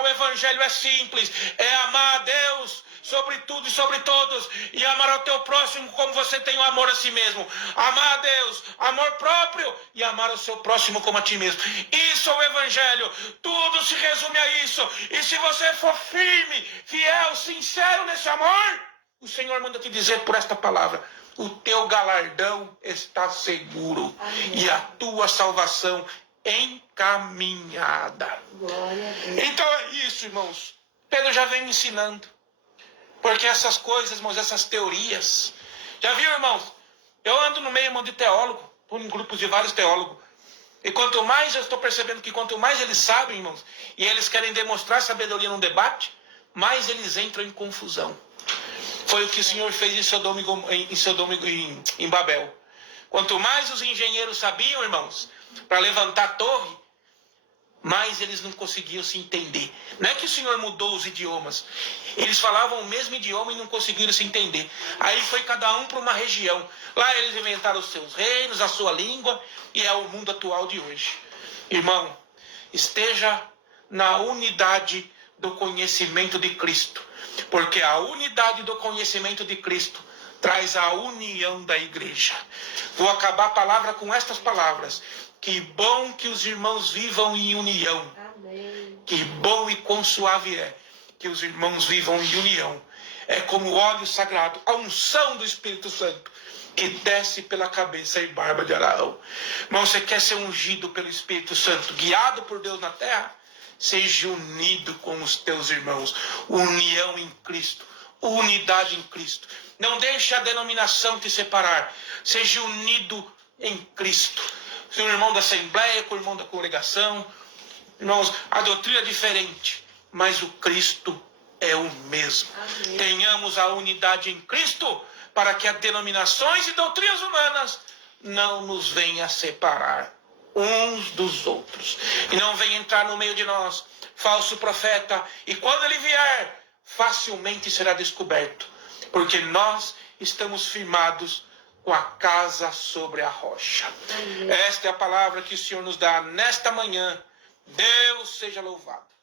o evangelho é simples, é amar a Deus sobre tudo e sobre todos, e amar ao teu próximo como você tem o amor a si mesmo. Amar a Deus, amor próprio, e amar ao seu próximo como a ti mesmo. Isso é o evangelho, tudo se resume a isso. E se você for firme, fiel, sincero nesse amor, o Senhor manda te dizer por esta palavra: o teu galardão está seguro. Amém. E a tua salvação encaminhada. Glória a Deus. Então é isso, irmãos. Pedro já vem me ensinando. Porque essas coisas, irmãos, essas teorias. Já viu, irmãos? Eu ando no meio, irmão, de teólogo, em grupos de vários teólogos. E quanto mais eu estou percebendo que quanto mais eles sabem, irmãos, e eles querem demonstrar sabedoria num debate, mais eles entram em confusão. Foi o que o Senhor fez em Babel. Quanto mais os engenheiros sabiam, irmãos, para levantar a torre, mais eles não conseguiam se entender. Não é que o Senhor mudou os idiomas. Eles falavam o mesmo idioma e não conseguiram se entender. Aí foi cada um para uma região. Lá eles inventaram os seus reinos, a sua língua, e é o mundo atual de hoje. Irmão, esteja na unidade do conhecimento de Cristo. Porque a unidade do conhecimento de Cristo traz a união da igreja. Vou acabar a palavra com estas palavras. Que bom que os irmãos vivam em união. Amém. Que bom e quão suave é que os irmãos vivam em união. É como o óleo sagrado, a unção do Espírito Santo, que desce pela cabeça e barba de Araão. Irmão, você quer ser ungido pelo Espírito Santo, guiado por Deus na terra? Seja unido com os teus irmãos. União em Cristo. Unidade em Cristo. Não deixe a denominação te separar. Seja unido em Cristo. Se o irmão da Assembleia com o irmão da congregação. Irmãos, a doutrina é diferente, mas o Cristo é o mesmo. Amém. Tenhamos a unidade em Cristo, para que as denominações e doutrinas humanas não nos venham a separar uns dos outros. E não venha entrar no meio de nós falso profeta. E quando ele vier, facilmente será descoberto. Porque nós estamos firmados com a casa sobre a rocha. Amém. Esta é a palavra que o Senhor nos dá nesta manhã. Deus seja louvado.